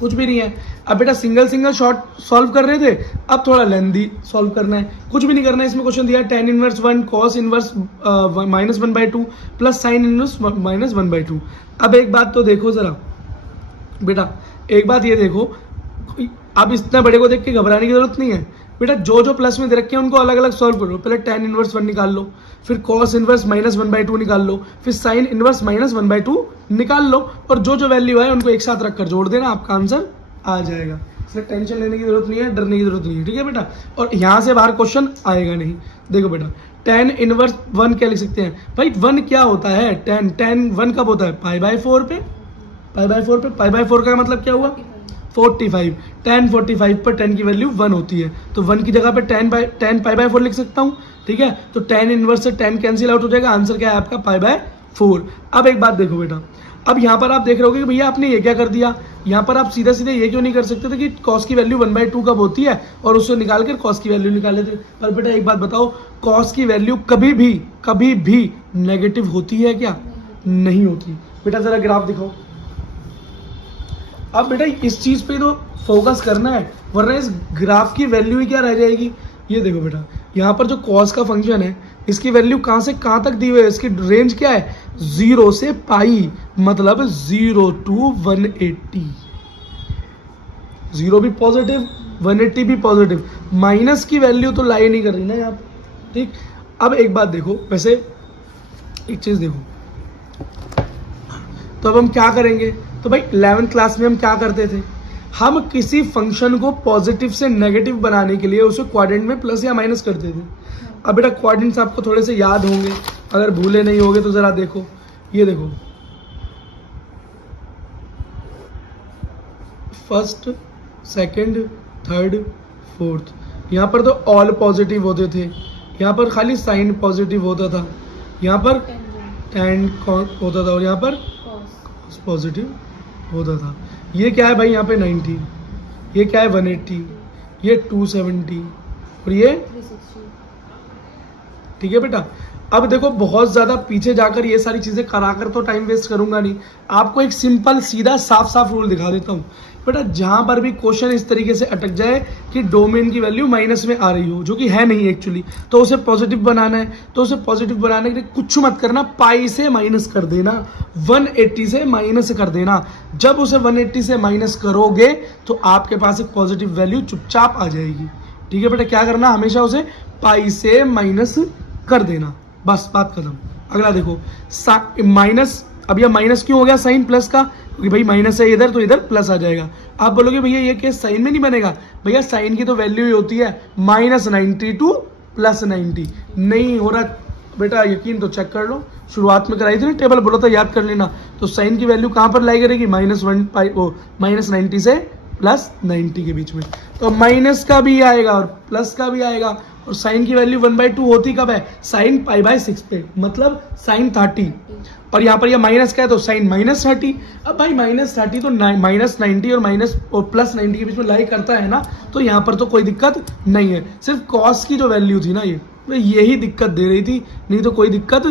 कुछ भी नहीं है। अब बेटा सिंगल शॉर्ट सॉल्व कर रहे थे, अब थोड़ा लेंथी सॉल्व करना है, कुछ भी नहीं करना है। इसमें क्वेश्चन दिया tan inverse 1 cos inverse -1/2 plus sin inverse -1/2। अब एक बात तो देखो जरा बेटा, एक बात ये देखो, अब इतना बड़े को देख के घबराने की जरूरत नहीं है बेटा, जो जो प्लस में दे रखे हैं उनको अलग अलग सॉल्व करो। पहले tan इनवर्स 1 निकाल लो, फिर cos इनवर्स -1/2 निकाल लो, फिर sin इनवर्स -1/2 निकाल लो, और जो जो वैल्यू है उनको एक साथ रखकर जोड़ देना, आपका आंसर आ जाएगा। इसमें टेंशन लेने की जरूरत नहीं है, डरने की जरूरत नहीं है, ठीक है बेटा। और यहाँ से बाहर क्वेश्चन आएगा नहीं। देखो बेटा tan इनवर्स 1 क्या लिख सकते हैं भाई, 1 क्या होता है, tan 1 कब होता है, π/4 पे, π/4 का मतलब क्या हुआ 45, tan 45 पर tan की वैल्यू 1 होती है, तो 1 की जगह पे tan π/4 लिख सकता हूँ, ठीक है। तो tan इनवर्स से tan कैंसिल आउट हो जाएगा, आंसर क्या है आपका π/4। अब एक बात देखो बेटा, अब यहाँ पर आप देख रहे होगे कि भैया आपने ये क्या कर दिया, यहाँ पर आप सीधा सीधे ये क्यों नहीं कर सकते थे कि cos की वैल्यू 1/2 कब होती है और उससे निकाल कर cos की वैल्यू निकाल लेते। पर बेटा एक बात बताओ, cos की वैल्यू कभी भी नेगेटिव होती है क्या, नहीं होती। बेटा जरा ग्राफ दिखाओ। अब बेटा इस चीज पे तो फोकस करना है, वरना इस ग्राफ की वैल्यू ही क्या रह जाएगी। ये देखो बेटा, यहाँ पर जो cos का फंक्शन है इसकी वैल्यू कहाँ से कहाँ तक दी हुई है, इसकी रेंज क्या है 0 से पाई, मतलब 0 to 180। 0 भी पॉजिटिव, 180 भी पॉजिटिव, माइनस की वैल्यू तो लाई नहीं कर रही ना यहाँ पर, ठीक। अब एक बात देखो, वैसे एक चीज देखो, तो अब हम क्या करेंगे, तो भाई 11th क्लास में हम क्या करते थे, हम किसी फंक्शन को पॉजिटिव से नेगेटिव बनाने के लिए उसे क्वाड्रेंट में प्लस या माइनस करते थे। अब बेटा क्वाड्रेंट्स आपको थोड़े से याद होंगे, अगर भूले नहीं होंगे तो जरा देखो, ये देखो, फर्स्ट, सेकंड, थर्ड, फोर्थ, यहाँ पर तो ऑल पॉजिटिव होते थे, यहाँ पर खाली साइन पॉजिटिव होता था, यहाँ पर टेन होता था, और यहाँ पर पॉजिटिव होता था। ये क्या है भाई, यहाँ पे 90, ये क्या है 180, ये 270 और ये 360, ठीक है बेटा। अब देखो बहुत ज्यादा पीछे जाकर ये सारी चीजें कराकर तो टाइम वेस्ट करूंगा नहीं, आपको एक सिंपल सीधा साफ रूल दिखा देता हूँ बेटा। जहां पर भी क्वेश्चन इस तरीके से अटक जाए कि डोमेन की वैल्यू माइनस में आ रही हो, जो कि है नहीं एक्चुअली, तो उसे पॉजिटिव बनाना है, तो उसे पॉजिटिव बनाने के लिए कुछ मत करना, पाई से माइनस कर देना, 180 से माइनस कर देना। जब उसे 180 से माइनस करोगे तो आपके पास एक पॉजिटिव वैल्यू चुपचाप आ जाएगी, ठीक है बेटा। क्या करना, हमेशा उसे पाई से माइनस कर देना, बस बात खत्म। अगला देखो माइनस, अब यह माइनस क्यों हो गया साइन प्लस का, क्योंकि भाई माइनस है इधर तो इधर प्लस आ जाएगा। आप बोलोगे भैया ये केस साइन में नहीं बनेगा, भैया साइन की तो वैल्यू ही होती है -90 to +90, नहीं हो रहा बेटा यकीन तो चेक कर लो, शुरुआत में कराई थी ना टेबल, बोला था याद कर लेना। तो साइन की वैल्यू कहाँ पर लाई करेगी, -90 से +90 के बीच में, तो माइनस का भी आएगा और प्लस का भी आएगा। और साइन की वैल्यू 1/2 होती कब है, साइन π/6 पे, मतलब साइन 30, और यहाँ पर यह माइनस का है तो साइन -30। अब भाई -30 तो -90 और +90 के बीच में लाई करता है ना, तो यहाँ पर तो कोई दिक्कत नहीं है। सिर्फ कॉस की जो वैल्यू थी ना, ये यही दिक्कत दे रही थी, नहीं तो कोई दिक्कत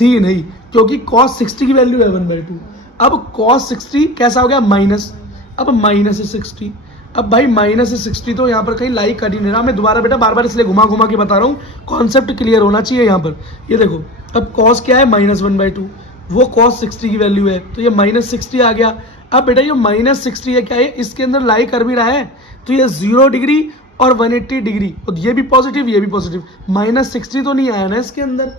थी नहीं, क्योंकि cos 60 की वैल्यू है 1/2। अब cos 60 कैसा हो गया माइनस, अब -60, अब भाई -60 तो यहाँ पर कहीं लाई कर ही नहीं रहा। मैं दोबारा बेटा बार बार इसलिए घुमा के बता रहा हूँ, कॉन्सेप्ट क्लियर होना चाहिए यहाँ पर। ये देखो अब cos क्या है -1/2, वो cos 60 की वैल्यू है, तो ये -60 आ गया। अब बेटा ये -60 है क्या है, इसके अंदर लाई कर भी रहा है, तो ये 0 डिग्री और 180 डिग्री, और ये भी पॉजिटिव ये भी पॉजिटिव, -60 तो नहीं आया ना इसके अंदर,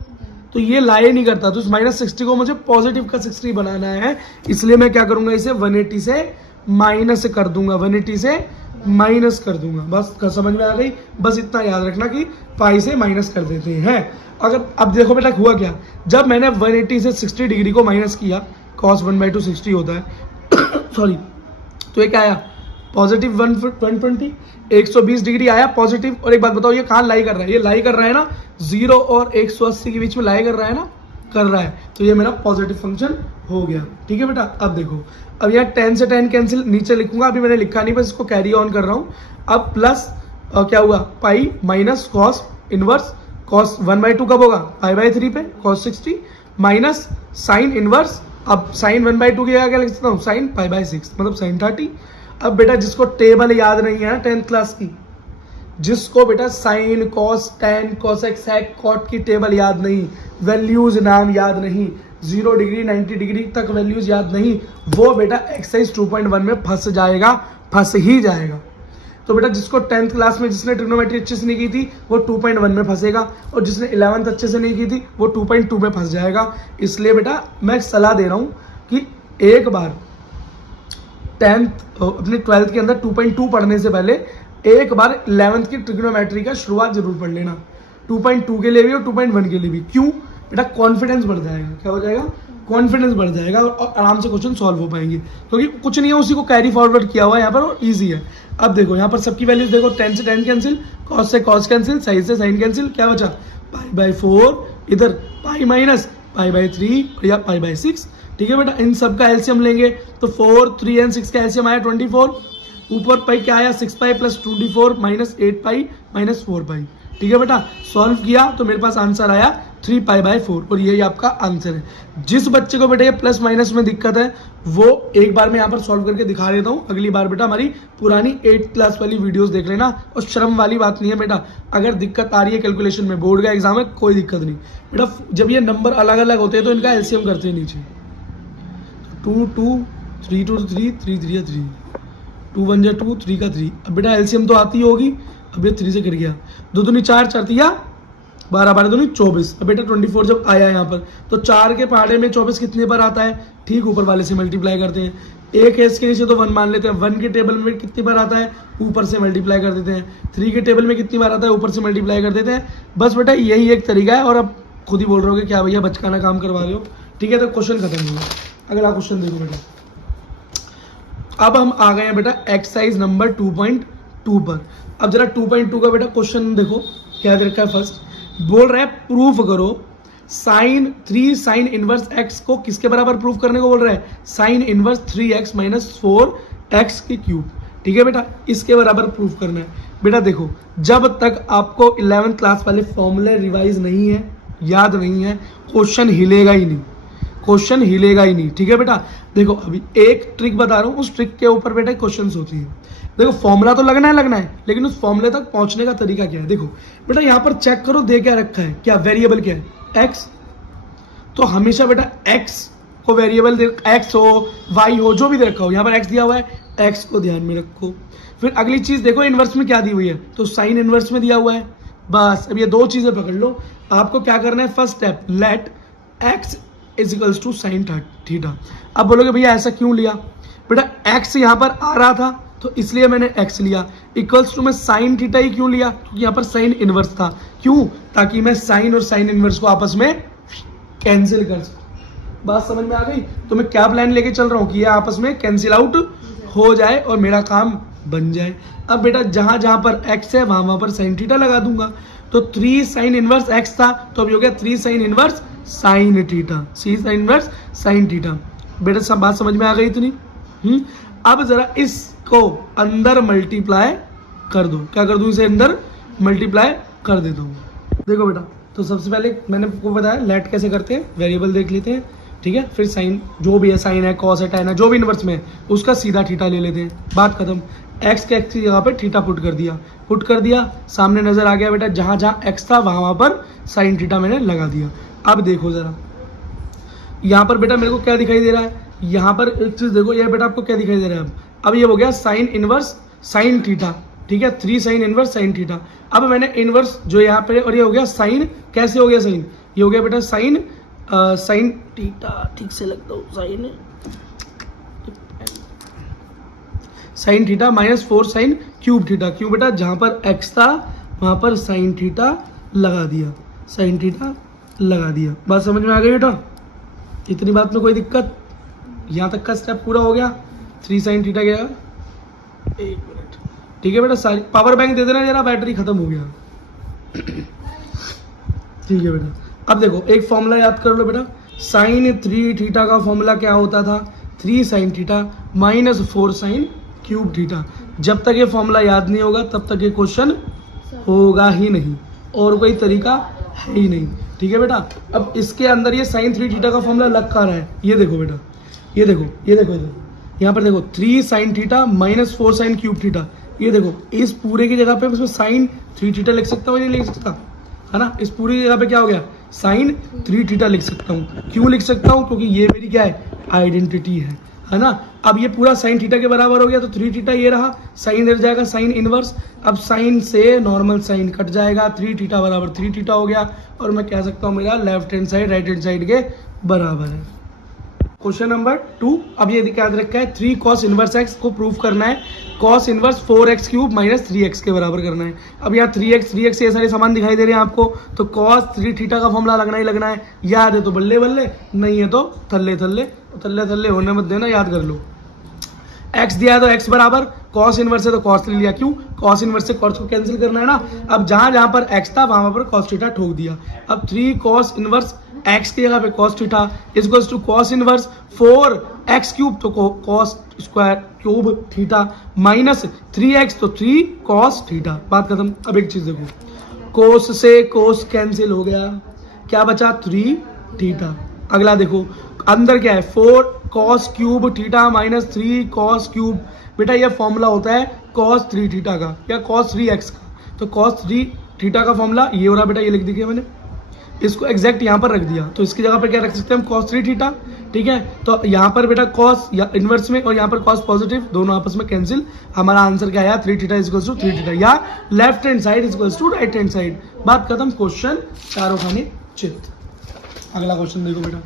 तो ये लाई नहीं करता, तो इस -60 को मुझे पॉजिटिव का 60 बनाना है, इसलिए मैं क्या करूंगा, इसे 180 से माइनस कर दूंगा, 180 से माइनस कर दूंगा। बस समझ में आ गई, बस इतना याद रखना कि पाई से माइनस कर देते हैं। अगर अब देखो बेटा हुआ क्या, जब मैंने 180 से 60 डिग्री को माइनस किया, cos 1/2 60 होता है सॉरी, तो ये क्या आया, पॉजिटिव 120, 120 डिग्री आया पॉजिटिव। और एक बात बताओ, ये कहाँ लाई कर रहा है, ये लाई कर रहा है ना 0 और 180 के बीच में लाई कर रहा है ना, कर रहा है, तो ये मेरा पॉजिटिव फंक्शन हो गया। ठीक है बेटा, अब देखो, अब यहाँ 10 से 10 कैंसिल, नीचे लिखूंगा, अभी मैंने लिखा नहीं, बस इसको कैरी ऑन कर रहा हूँ। अब प्लस क्या हुआ, pi minus cos inverse, cos 1/2 कब होगा, पाई/3 पे कॉस 60 माइनस साइन इनवर्स, अब साइन 1/2 की जगह क्या लिख सकता हूँ, साइन पाई/6 मतलब साइन 30। अब बेटा जिसको टेबल याद नहीं है 10th क्लास की, जिसको बेटा sine cos tan cosec sec cot की टेबल याद नहीं, वैल्यूज नाम याद नहीं, 0 डिग्री 90 डिग्री तक वैल्यूज याद नहीं, वो बेटा एक्सरसाइज 2.1 में फंस जाएगा, फंस ही जाएगा। तो बेटा जिसको 10th क्लास में जिसने ट्रिग्नोमेट्री अच्छे से नहीं की थी वो 2.1 में फंसेगा, और जिसने 11th अच्छे से नहीं की थी वो 2.2 में फंस जाएगा। इसलिए बेटा मैं सलाह दे रहा हूँ कि एक बार 10th अपने 12th के अंदर 2.2 पढ़ने से पहले एक बार 11th की ट्रिग्नोमेट्री का शुरुआत जरूर पढ़ लेना, 2.2 के लिए भी और 2.1 के लिए भी। क्यों बेटा, कॉन्फिडेंस बढ़ जाएगा, क्या हो जाएगा, कॉन्फिडेंस बढ़ जाएगा, और आराम से क्वेश्चन सॉल्व हो पाएंगे, क्योंकि कुछ नहीं है, उसी को कैरी फॉरवर्ड किया हुआ है यहाँ पर और ईजी है। अब देखो यहाँ पर सबकी वैल्यूज देखो, 10 से 10 कैंसिल, कॉस से कॉस कैंसिल, साइन से साइन कैंसिल, क्या बचा, पाई/4, इधर पाई माइनस पाई/3 और या पाई/6। ठीक है बेटा, इन सब का एलसीएम लेंगे तो 4, 3 एंड 6 का एलसीएम आया 24, ऊपर पाई क्या आया 6 pi plus 24 minus 8 pi minus 4 पाई। ठीक है बेटा, सॉल्व किया तो मेरे पास आंसर आया 3 पाई/4, और यही आपका आंसर है। जिस बच्चे को बेटा ये प्लस माइनस में दिक्कत है वो एक बार मैं यहाँ पर सॉल्व करके दिखा देता हूँ, अगली बार बेटा हमारी पुरानी 8th क्लास वाली वीडियोस देख लेना। और शर्म वाली बात नहीं है बेटा, अगर दिक्कत आ रही है कैलकुलेशन में, बोर्ड का एग्जाम है, कोई दिक्कत नहीं बेटा, जब ये नंबर अलग अलग होते हैं तो इनका एलसीएम करते हैं नीचे, 2 2 3 2 3 3 3 3 2 1 जा 2 3 का 3। अब बेटा एलसीएम तो आती होगी, अब ये 3 से गिर गया, 2 दूनी 4 4 तिया 12 12 दूनी 24। अब बेटा 24 जब आया यहाँ पर तो 4 के पहाड़े में 24 कितने बार आता है, ठीक ऊपर वाले से मल्टीप्लाई करते हैं, एक है इसके नीचे तो 1 मान लेते हैं, 1 के टेबल में कितनी बार आता है, ऊपर से मल्टीप्लाई कर देते हैं, 3 के टेबल में कितनी बार आता है, ऊपर से मल्टीप्लाई कर देते हैं। बस बेटा यही एक तरीका है, और अब खुद ही बोल रहे हो कि क्या भैया बचकाना काम करवा रहे हो। ठीक है, तो क्वेश्चन खत्म हुआ, अगला क्वेश्चन देखो बेटा। अब हम आ गए हैं बेटा एक्सरसाइज नंबर 2.2 पर। अब जरा 2.2 का बेटा क्वेश्चन देखो क्या दे रखा है। फर्स्ट बोल रहा है प्रूफ करो साइन 3 साइन इनवर्स एक्स को किसके बराबर प्रूफ करने को बोल रहा है, sine inverse 3x minus 4x की क्यूब। ठीक है बेटा, इसके बराबर प्रूफ करना है। बेटा देखो, जब तक आपको 11th क्लास वाले फॉर्मूले रिवाइज नहीं है, याद नहीं है, क्वेश्चन हिलेगा ही नहीं, क्वेश्चन हिलेगा ही नहीं। ठीक है बेटा, देखो अभी एक ट्रिक बता रहा हूँ, उस ट्रिक के ऊपर बेटा क्वेश्चंस होती है। देखो फॉर्मूला तो लगना है, लेकिन उस फॉर्मूले तक पहुंचने का तरीका क्या है। देखो बेटा यहाँ पर चेक करो, दे क्या रखा है, क्या वेरिएबल क्या है, एक्स। तो हमेशा बेटा एक्स को वेरिएबल एक्स हो वाई हो जो भी दे रखा हो, यहाँ पर एक्स दिया हुआ है, एक्स को ध्यान में रखो। फिर अगली चीज देखो इनवर्स में क्या दी हुई है, तो साइन इनवर्स में दिया हुआ है। बस अब ये दो चीजें पकड़ लो। आपको क्या करना है, first step let x is equals to sine theta. अब बोलोगे भैया ऐसा क्यों लिया, बेटा एक्स यहाँ पर आ रहा था तो इसलिए मैंने एक्स लिया, इक्वल्स टू में साइन थीटा ही क्यों लिया, क्योंकि यहाँ पर साइन इनवर्स था। क्यों, ताकि मैं साइन और साइन इनवर्स को आपस में कैंसिल कर सकूं। बात समझ में आ गई। तो मैं क्या प्लान लेके चल रहा हूँ कि ये आपस में कैंसिल आउट हो जाए और मेरा काम बन जाए। अब बेटा जहां जहां पर एक्स है वहां पर साइन थीटा लगा दूंगा। तो 3 साइन इनवर्स एक्स था तो अभी हो गया 3 साइन इनवर्स साइन थीटा, सी साइन इनवर्स साइन थीटा। बेटा सब बात समझ में आ गई इतनी। अब जरा इसको अंदर मल्टीप्लाई कर दो। क्या कर दूं, इसे अंदर मल्टीप्लाई कर देता हूँ। देखो बेटा, तो सबसे पहले मैंने आपको बताया लेट कैसे करते हैं, वेरिएबल देख लेते हैं, ठीक है। फिर साइन जो भी है, साइन है, कॉस है, टैन है, जो भी इनवर्स में है उसका सीधा थीटा ले लेते हैं। बात खत्म। एक्स के एक्स की जगह पे थीटा पुट कर दिया, सामने नजर आ गया बेटा जहां जहां एक्स था वहां पर साइन थीटा मैंने लगा दिया। अब देखो जरा यहाँ पर बेटा मेरे को क्या दिखाई दे रहा है, यहाँ पर एक चीज देखो, ये बेटा आपको क्या दिखाई दे रहा है। अब ये हो गया साइन इनवर्स साइन थीटा, ठीक है, 3 साइन इनवर्स साइन थीटा। अब मैंने इनवर्स जो यहाँ पे, और ये हो गया साइन, कैसे हो गया साइन, ये हो गया बेटा साइन साइन थीटा, ठीक से लग दो, sine theta -4 sine cube theta. क्यों बेटा, जहां पर x था वहां पर साइन थीटा लगा दिया, साइन थीटा लगा दिया। बात समझ में आ गई बेटा? इतनी बात में कोई दिक्कत? यहाँ तक का स्टेप पूरा हो गया। 3 साइन थीटा गया, 1 मिनट, ठीक है बेटा। सारी पावर बैंक दे देना जरा, बैटरी खत्म हो गया। ठीक है बेटा, अब देखो एक फॉर्मूला याद कर लो बेटा। साइन 3 थीटा का फॉर्मूला क्या होता था? 3 sine theta -4 sine cube theta. जब तक ये फॉर्मूला याद नहीं होगा तब तक ये क्वेश्चन होगा ही नहीं, और कोई तरीका है ही नहीं। ठीक है बेटा, अब इसके अंदर ये साइन 3 थीटा का फॉर्मूला लग कर रहा है। ये देखो बेटा, ये देखो, ये देखो, ये देखो, यहाँ पर देखो 3 sine theta -4 sine cube theta. ये देखो इस पूरे की जगह पे उसमें साइन 3 थीटा लिख सकता हूँ, नहीं लिख सकता, है ना? इस पूरी जगह पे क्या हो गया? साइन 3 थीटा लिख सकता हूँ। क्यों लिख सकता हूँ? क्योंकि ये मेरी क्या है? आइडेंटिटी है ना? अब ये पूरा साइन थीटा के बराबर हो गया, तो 3 थीटा ये रहा, साइन रह जाएगा साइन इनवर्स। अब साइन से नॉर्मल साइन कट जाएगा, 3 थीटा बराबर 3 थीटा हो गया, और मैं कह सकता हूँ मेरा left hand side right hand side के बराबर है। क्वेश्चन नंबर 2, अब ये याद रखा है 3 cos इनवर्स x को प्रूव करना है। cos inverse 4x cube -3x के बराबर करना है। अब यहाँ 3x ये सारे सामान दिखाई दे रहे हैं आपको, तो cos 3 थीटा का फॉर्मूला लगना ही लगना है। याद है तो बल्ले बल्ले, नहीं है तो थल्ले थल्ले, थल्ले थल्ले होने मत देना, याद कर लो। x दिया है तो x बराबर cos इनवर्स है तो cos ले लिया। क्यों? cos इनवर्स से cos को कैंसिल करना है ना। अब जहां जहां पर x था वहां पर cos थीटा ठोक दिया। अब 3 cos इनवर्स x की जगह पे cos theta equals to cos inverse 4x cube, तो cos square cube theta -3x तो 3 cos थीटा। बात खत्म। अब एक चीज देखो, cos से cos कैंसिल हो गया, क्या बचा? 3 थीटा। अगला देखो अंदर क्या है? 4 cos cube theta -3 cos cube. बेटा ये फॉर्मूला होता है cos 3 थीटा का या cos 3x का। तो cos 3 थीटा का फॉर्मूला ये हो रहा बेटा, ये लिख दिया मैंने, इसको एग्जैक्ट यहाँ पर रख दिया। तो इसकी जगह पर क्या रख सकते हैं हम? cos 3 theta. ठीक है, तो यहाँ पर बेटा cos या इनवर्स में, और यहाँ पर cos पॉजिटिव, दोनों आपस में कैंसिल। हमारा आंसर क्या आया? 3 थीटा इक्वल्स टू 3 थीटा, या left hand side equals to right hand side. बात खत्म। क्वेश्चन चारों खाने चित। अगला क्वेश्चन देखो बेटा,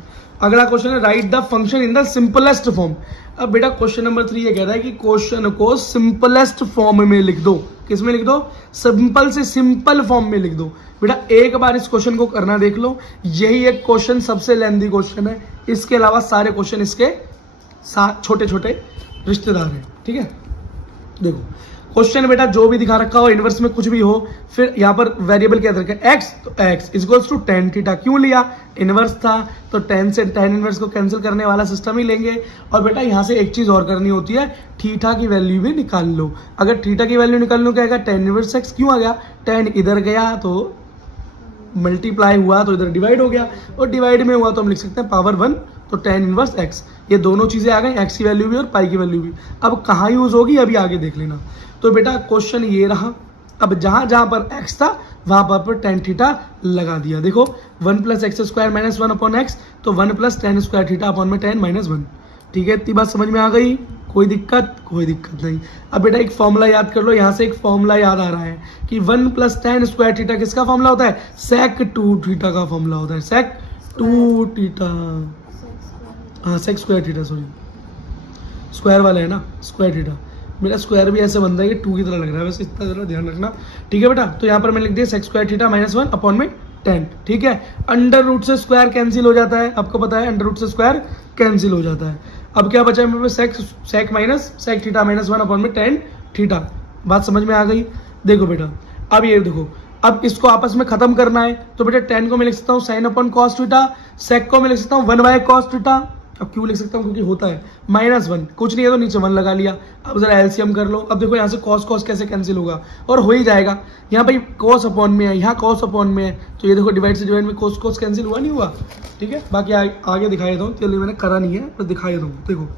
अगला क्वेश्चन है right the function in the simplest form. अब बेटा क्वेश्चन नंबर 3 ये कह रहा है कि क्वेश्चन को सिंपलेस्ट फॉर्म में लिख दो। किस में लिख दो? सिंपल से सिंपल फॉर्म में लिख दो। बेटा एक बार इस क्वेश्चन को करना देख लो, यही एक क्वेश्चन सबसे लेंथी क्वेश्चन है। इसके अलावा सारे क्वेश्चन इसके छोटे छोटे रिश्तेदार हैं। ठीक है, देखो क्वेश्चन बेटा जो भी दिखा रखा हो, इनवर्स में कुछ भी हो, फिर यहाँ पर वेरिएबल क्या रखा है? x, तो x equals to tan theta. क्यों लिया? इनवर्स था तो tan से tan इनवर्स को कैंसिल करने वाला सिस्टम ही लेंगे। और बेटा यहाँ से एक चीज और करनी होती है, थीटा की वैल्यू भी निकाल लो। अगर थीटा की वैल्यू निकाल लो क्या आएगा? tan inverse x। क्यों आ गया? tan इधर गया तो मल्टीप्लाई हुआ तो इधर डिवाइड हो गया, और डिवाइड में हुआ तो हम लिख सकते हैं पावर 1, तो tan इनवर्स x। ये दोनों चीजें आ गई, x की वैल्यू भी और पाई की वैल्यू भी। अब कहाँ यूज होगी अभी आगे देख लेना। तो बेटा क्वेश्चन ये रहा, अब जहां जहां पर x था वहां पर tan थीटा लगा दिया। देखो 1 + x² - 1 अपॉन x, तो 1 + tan² थीटा अपॉन में tan -1। ठीक है, इतनी बात समझ में आ गई? कोई दिक्कत? कोई दिक्कत नहीं। अब बेटा एक फॉर्मूला याद कर लो, यहाँ से एक फॉर्मूला याद आ रहा है कि 1 + tan² थीटा किसका फॉर्मूला होता है? sec2 थीटा का फॉर्मूला होता है। sec2 थीटा, हाँ sec² थीटा, सॉरी स्क्वायर वाला है ना, स्क्वायर थीटा। मेरा स्क्वायर भी ऐसे बनता है कि 2 की तरह लग रहा है, वैसे इतना जरा ध्यान रखना। ठीक है बेटा, तो यहाँ पर मैंने लिख दिया sec² थीटा -1 अपॉन में 10। ठीक है, अंडर रूट से स्क्वायर कैंसिल हो जाता है, आपको पता है अंडर रूट से स्क्वायर कैंसिल हो जाता है। अब क्या बचा मेरे पास? sec थीटा -1 अपॉन में tan थीटा। बात समझ में आ गई? देखो बेटा अब ये देखो, अब इसको आपस में खत्म करना है, तो बेटा tan को मैं लिख सकता हूँ sin upon cos theta, sec को मैं लिख सकता हूँ 1/cos थीटा। अब क्यों लिख सकता हूँ? क्योंकि होता है -1, कुछ नहीं है तो नीचे 1 लगा लिया। अब जरा एलसीएम कर लो। अब देखो यहाँ से cos कैसे कैंसिल होगा, और हो ही जाएगा। यहाँ भाई cos अपॉन में है, यहाँ cos अपॉन में है, तो ये देखो डिवाइड से डिवाइड में cos कैंसिल हुआ नहीं हुआ? ठीक है, बाकी आगे दिखाई देता हूँ, चलिए मैंने करा नहीं है पर दिखाई देता हूँ। देखो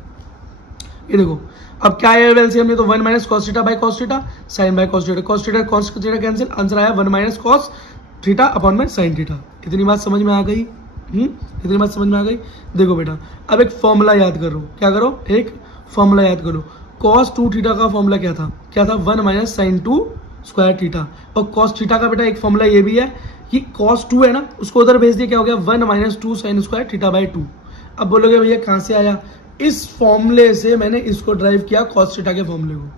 ये देखो अब क्या है एलसीएम में, तो 1 - cos theta by cos theta, sin by cos theta, cos theta cancel, answer आया 1 - cos थीटा अपॉन में sin थीटा। इतनी बात समझ में आ गई? इतनी बात समझ में आ गई? देखो बेटा अब एक फॉर्मूला याद करो। क्या करो? एक फॉर्मूला याद करो। cos 2 थीटा का फॉर्मूला क्या था? 1 - sin 2 स्क्वायर थीटा। और कॉस थीटा का बेटा एक फॉर्मूला ये भी है कि कॉस 2 है ना, उसको उधर भेज दिया, क्या हो गया 1 minus 2 sine square theta by 2। अब बोलोगे भैया कहाँ से आया, इस फॉर्मूले से मैंने इसको ड्राइव किया कॉस थीटा के फॉर्मूले को,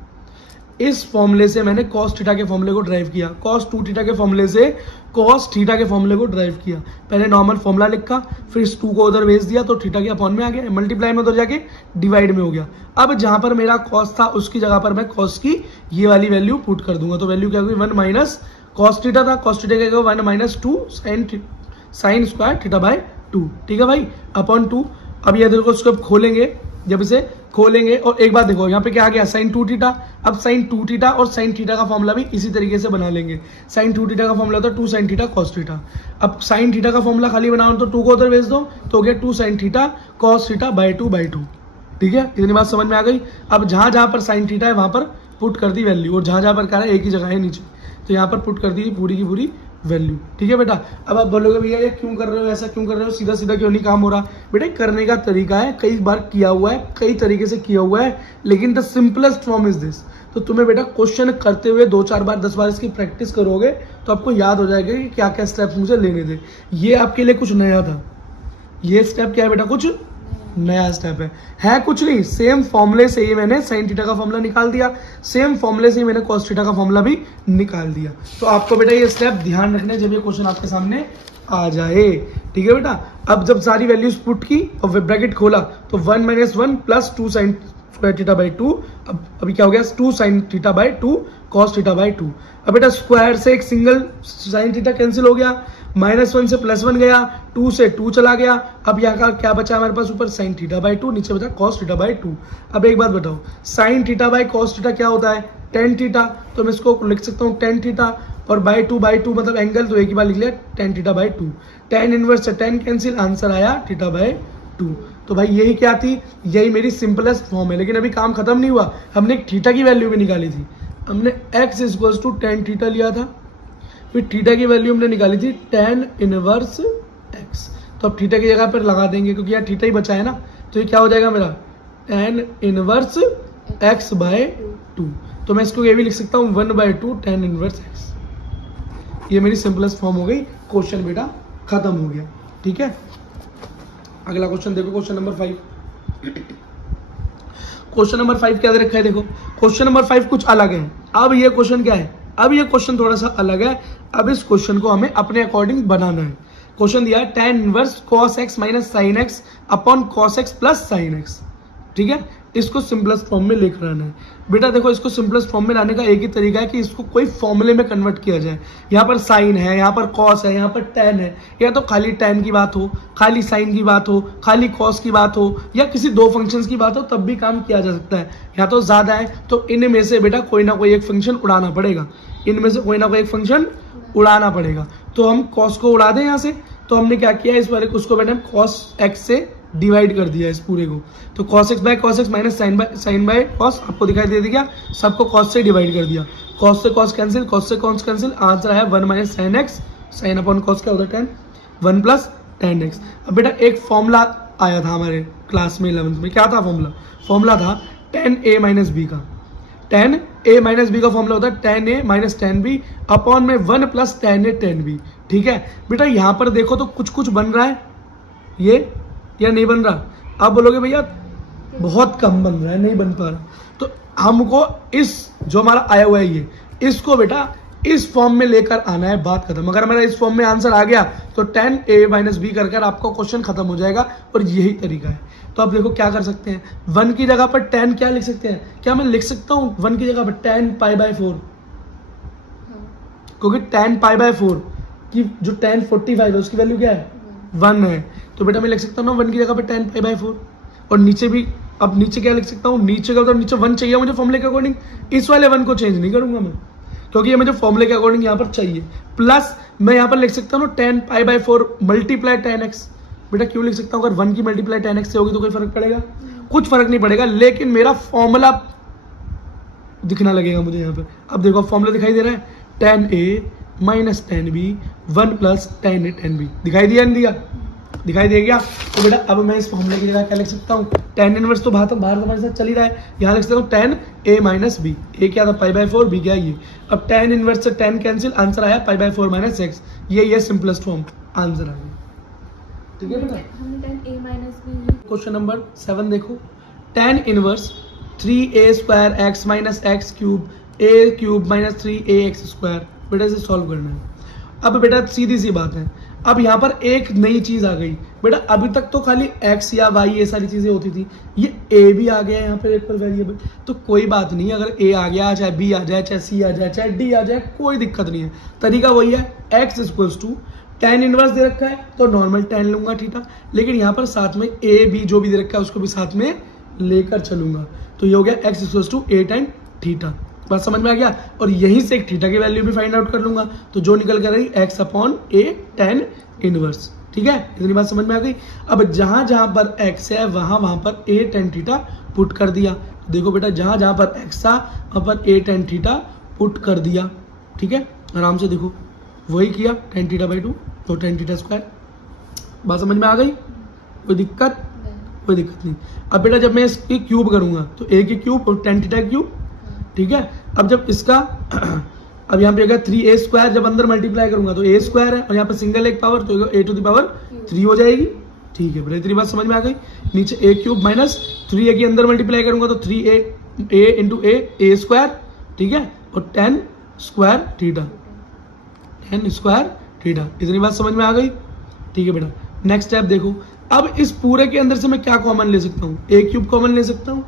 इस फॉर्मूले से मैंने कॉस थीटा के फॉर्मूले को ड्राइव किया, कॉस 2 थीटा के फॉर्मूले से कॉस थीटा के फॉर्मूले को ड्राइव किया। पहले नॉर्मल फॉर्मूला लिखा, फिर इस 2 को उधर भेज दिया तो थीटा के अपॉन में आ गया, मल्टीप्लाई में उधर जाके डिवाइड में हो गया। अब जहां पर मेरा कॉस था उसकी जगह पर मैं कॉस की ये वाली वैल्यू पुट कर दूंगा, तो वैल्यू क्या होगी 1 माइनस कॉस थीटा था, कॉस थीटा क्या होगा 1 minus 2 sine square theta by 2, ठीक है भाई, अपॉन 2। अब ये देखो इसको खोलेंगे, जब इसे खोलेंगे और एक बात देखो यहाँ पे क्या आ गया साइन 2 थीटा। अब साइन 2 थीटा और साइन थीटा का फॉर्मूला भी इसी तरीके से बना लेंगे। साइन 2 थीटा का फॉर्मूला होता है 2 साइन थीटा कॉस थीटा। अब साइन थीटा का फॉर्मूला खाली बनाओ तो 2 को उधर भेज दो तो हो गया 2 sign theta cos theta by 2। ठीक है, इतनी बात समझ में आ गई। अब जहां जहां पर साइन थीटा है वहां पर पुट कर दी वैल्यू, और जहां जहां पर क्या है एक ही जगह है नीचे, तो यहाँ पर पुट कर दी पूरी की पूरी वैल्यू। ठीक है बेटा, अब आप बोलोगे भैया ये क्यों कर रहे हो, ऐसा क्यों कर रहे हो, सीधा सीधा क्यों नहीं काम हो रहा। बेटा करने का तरीका है, कई बार किया हुआ है, कई तरीके से किया हुआ है, लेकिन the simplest form is this. तो तुम्हें बेटा क्वेश्चन करते हुए 2-4 बार 10 बार इसकी प्रैक्टिस करोगे तो आपको याद हो जाएगा कि क्या क्या स्टेप्स मुझे लेने थे। ये आपके लिए कुछ नया था, ये स्टेप क्या है बेटा, कुछ नया स्टेप है कुछ नहीं। सेम फॉर्मूले से ही मैंने साइन थीटा का फॉर्मूला निकाल दिया, सेम फॉर्मूले से ही मैंने कॉस थीटा का फॉर्मूला भी निकाल दिया। तो आपको बेटा ये स्टेप ध्यान रखने जब ये क्वेश्चन आपके सामने आ जाए। ठीक है बेटा, अब जब सारी वैल्यूज पुट की और ब्रैकेट खोला तो 1 minus 1 plus 2 sine square theta by 2। अब अभी क्या हो गया 2 sine theta by 2 cos theta by 2। अब बेटा स्क्वायर से एक सिंगल साइन थीटा कैंसिल हो गया, -1 से +1 गया, 2 से 2 चला गया। अब यहाँ का क्या बचा हमारे पास, ऊपर साइन थीटा बाई 2, नीचे बचा कॉस थीटा बाई 2। अब एक बात बताओ, sine theta by cos theta क्या होता है, tan थीटा। तो मैं इसको लिख सकता हूँ tan थीटा, और बाई 2 मतलब एंगल, तो एक ही बार लिख लिया tan theta by 2। tan inverse से tan कैंसिल, आंसर आया थीटा बाई 2। तो भाई यही क्या थी, यही मेरी सिंपलेस्ट फॉर्म है। लेकिन अभी काम खत्म नहीं हुआ, हमने एक थीटा की वैल्यू भी निकाली थी। हमने x equals to tan theta लिया था, फिर थीटा की वैल्यू हमने निकाली थी tan इनवर्स x। तो अब थीटा की जगह पर लगा देंगे क्योंकि यार थीटा ही बचा है ना, तो ये क्या हो जाएगा मेरा tan इनवर्स x बाय 2। तो मैं इसको ये भी लिख सकता हूँ 1/2 tan इनवर्स x। ये मेरी सिंपलेस्ट फॉर्म हो गई, क्वेश्चन बेटा खत्म हो गया। ठीक है, अगला क्वेश्चन देखो, क्वेश्चन नंबर 5। क्वेश्चन नंबर 5 क्या दे रखा है, देखो क्वेश्चन नंबर 5 कुछ अलग है। अब ये क्वेश्चन क्या है, अब ये क्वेश्चन थोड़ा सा अलग है। अब इस क्वेश्चन को हमें अपने अकॉर्डिंग बनाना है। क्वेश्चन दिया है tan inverse cos x minus sine x upon cos x plus sine x। ठीक है, इसको सिंपलेस्ट फॉर्म में लेकर आना है। बेटा देखो, इसको सिंपलेस्ट फॉर्म में लाने का एक ही तरीका है कि इसको कोई फॉर्मूले में कन्वर्ट किया जाए। यहाँ पर साइन है, यहाँ पर कॉस है, यहाँ पर tan है, या तो खाली tan की बात हो, खाली साइन की बात हो, खाली कॉस की बात हो, या किसी 2 फंक्शंस की बात हो, तब भी काम किया जा सकता है। या तो ज़्यादा है तो इनमें से बेटा कोई ना कोई एक फंक्शन उड़ाना पड़ेगा, इनमें से कोई ना कोई एक फंक्शन उड़ाना पड़ेगा। तो हम कॉस को उड़ा दें यहाँ से, तो हमने क्या किया, इस वाले उसको मैंने कॉस एक्स से डिवाइड कर दिया इस पूरे को। तो cos x by cos x minus sine by cos, आपको दिखाई दे दिया, सबको cos से डिवाइड कर दिया। cos से cos कैंसिल, cos से cos कैंसिल, आंसर आया 1 minus sine x, sine upon cos क्या होता है 10, 1 प्लस tan x। अब बेटा एक फॉर्मूला आया था हमारे क्लास में 11th में, क्या था फॉर्मूला था tan a माइनस बी का। tan a माइनस बी का फॉर्मूला होता है tan a minus tan b upon में 1 plus tan a tan b। ठीक है बेटा, यहाँ पर देखो तो कुछ कुछ बन रहा है ये या नहीं बन रहा। आप बोलोगे भैया बहुत कम बन रहा है, नहीं बन पा रहा। तो हमको इस जो हमारा आया हुआ है ये, इसको बेटा इस फॉर्म में लेकर आना है, बात खत्म। अगर मेरा इस फॉर्म में आंसर आ गया तो tan a माइनस बी कर आपका क्वेश्चन खत्म हो जाएगा, और यही तरीका है। तो आप देखो क्या कर सकते हैं, 1 की जगह पर tan क्या लिख सकते हैं, क्या मैं लिख सकता हूँ 1 की जगह पर tan π/4, क्योंकि tan π/4 की जो tan 45 है उसकी वैल्यू क्या है 1 है। तो बेटा मैं लिख सकता हूँ ना 1 की जगह पे tan π/4, और नीचे भी, अब नीचे क्या लिख सकता हूँ, नीचे का तो नीचे 1 चाहिए मुझे फॉर्मूले के अकॉर्डिंग, इस वाले 1 को चेंज नहीं करूंगा मैं, क्योंकि ये मुझे फॉर्मूले के अकॉर्डिंग यहाँ पर चाहिए। प्लस मैं यहाँ पर लिख सकता हूँ tan π/4 मल्टीप्लाई tan x। बेटा क्यों लिख सकता हूँ, अगर 1 की मल्टीप्लाई tan x से होगी तो कोई फर्क पड़ेगा, कुछ फर्क नहीं पड़ेगा, लेकिन मेरा फॉर्मूला दिखना लगेगा मुझे यहाँ पर। अब देखो फॉर्मूला दिखाई दे रहा है, tan a minus tan b 1 plus tan a tan b, दिखाई दिया नहीं दिया, दिखाई दे गया। तो बेटा अब मैं इस फॉर्मूले की जगह क्या लिख सकता हूँ, tan इनवर्स तो बाहर हमारे साथ चल ही रहा है, यहाँ लिख सकता हूँ tan a माइनस बी। ए क्या था π/4, बी क्या ये। अब tan इनवर्स से tan कैंसिल, आंसर आया π/4 माइनस एक्स। ये सिंपलेस्ट फॉर्म आंसर आ गया। ठीक है बेटा, क्वेश्चन नंबर 7 देखो, tan inverse 3a square x minus x cube a cube minus 3ax square. बेटा इसे सॉल्व करना है। अब बेटा सीधी सी बात है, अब यहाँ पर एक नई चीज आ गई बेटा, अभी तक तो खाली x या y ये सारी चीजें होती थी, ये a भी आ गया यहाँ पर एक पर वेरिएबल। तो कोई बात नहीं, अगर a आ गया, चाहे b आ जाए, चाहे c आ जाए, चाहे d आ जाए, कोई दिक्कत नहीं है। तरीका वही है, x equals to tan inverse दे रखा है तो नॉर्मल tan लूंगा थीटा, लेकिन यहाँ पर साथ में a b जो भी दे रखा है उसको भी साथ में लेकर चलूंगा। तो ये हो गया x equals to a tan theta. बात समझ में आ गया। और यहीं से एक थीटा की वैल्यू भी फाइंड आउट कर लूंगा, तो जो निकल कर रही x upon a tan inverse. ठीक है, इतनी बात समझ में आ गई। अब जहां जहां पर x है वहां पर a tan थीटा पुट कर दिया। देखो बेटा, जहां जहां पर x था वहां पर a tan थीटा पुट कर दिया। ठीक है, आराम से देखो, वही किया tan थीटा बाई 2 तो tan थीटा स्क्वायर। बात समझ में आ गई, कोई दिक्कत? कोई दिक्कत नहीं। अब बेटा जब मैं इसकी क्यूब करूंगा तो a की क्यूब और tan थीटा क्यूब। ठीक है, अब जब इसका अब यहाँ पे होगा 3a स्क्वायर, जब अंदर मल्टीप्लाई करूंगा तो a स्क्वायर है, और यहाँ पे सिंगल एक पावर तो a टू द पावर 3 हो जाएगी। ठीक है बेटा, इतनी बात समझ में आ गई। नीचे a क्यूब माइनस 3a के अंदर मल्टीप्लाई करूंगा तो 3a इंटू a स्क्वायर। ठीक है, और tan square theta, tan square theta. इतनी बात समझ में आ गई। ठीक है बेटा, नेक्स्ट स्टेप देखो, अब इस पूरे के अंदर से मैं क्या कॉमन ले सकता हूँ, a क्यूब कॉमन ले सकता हूँ।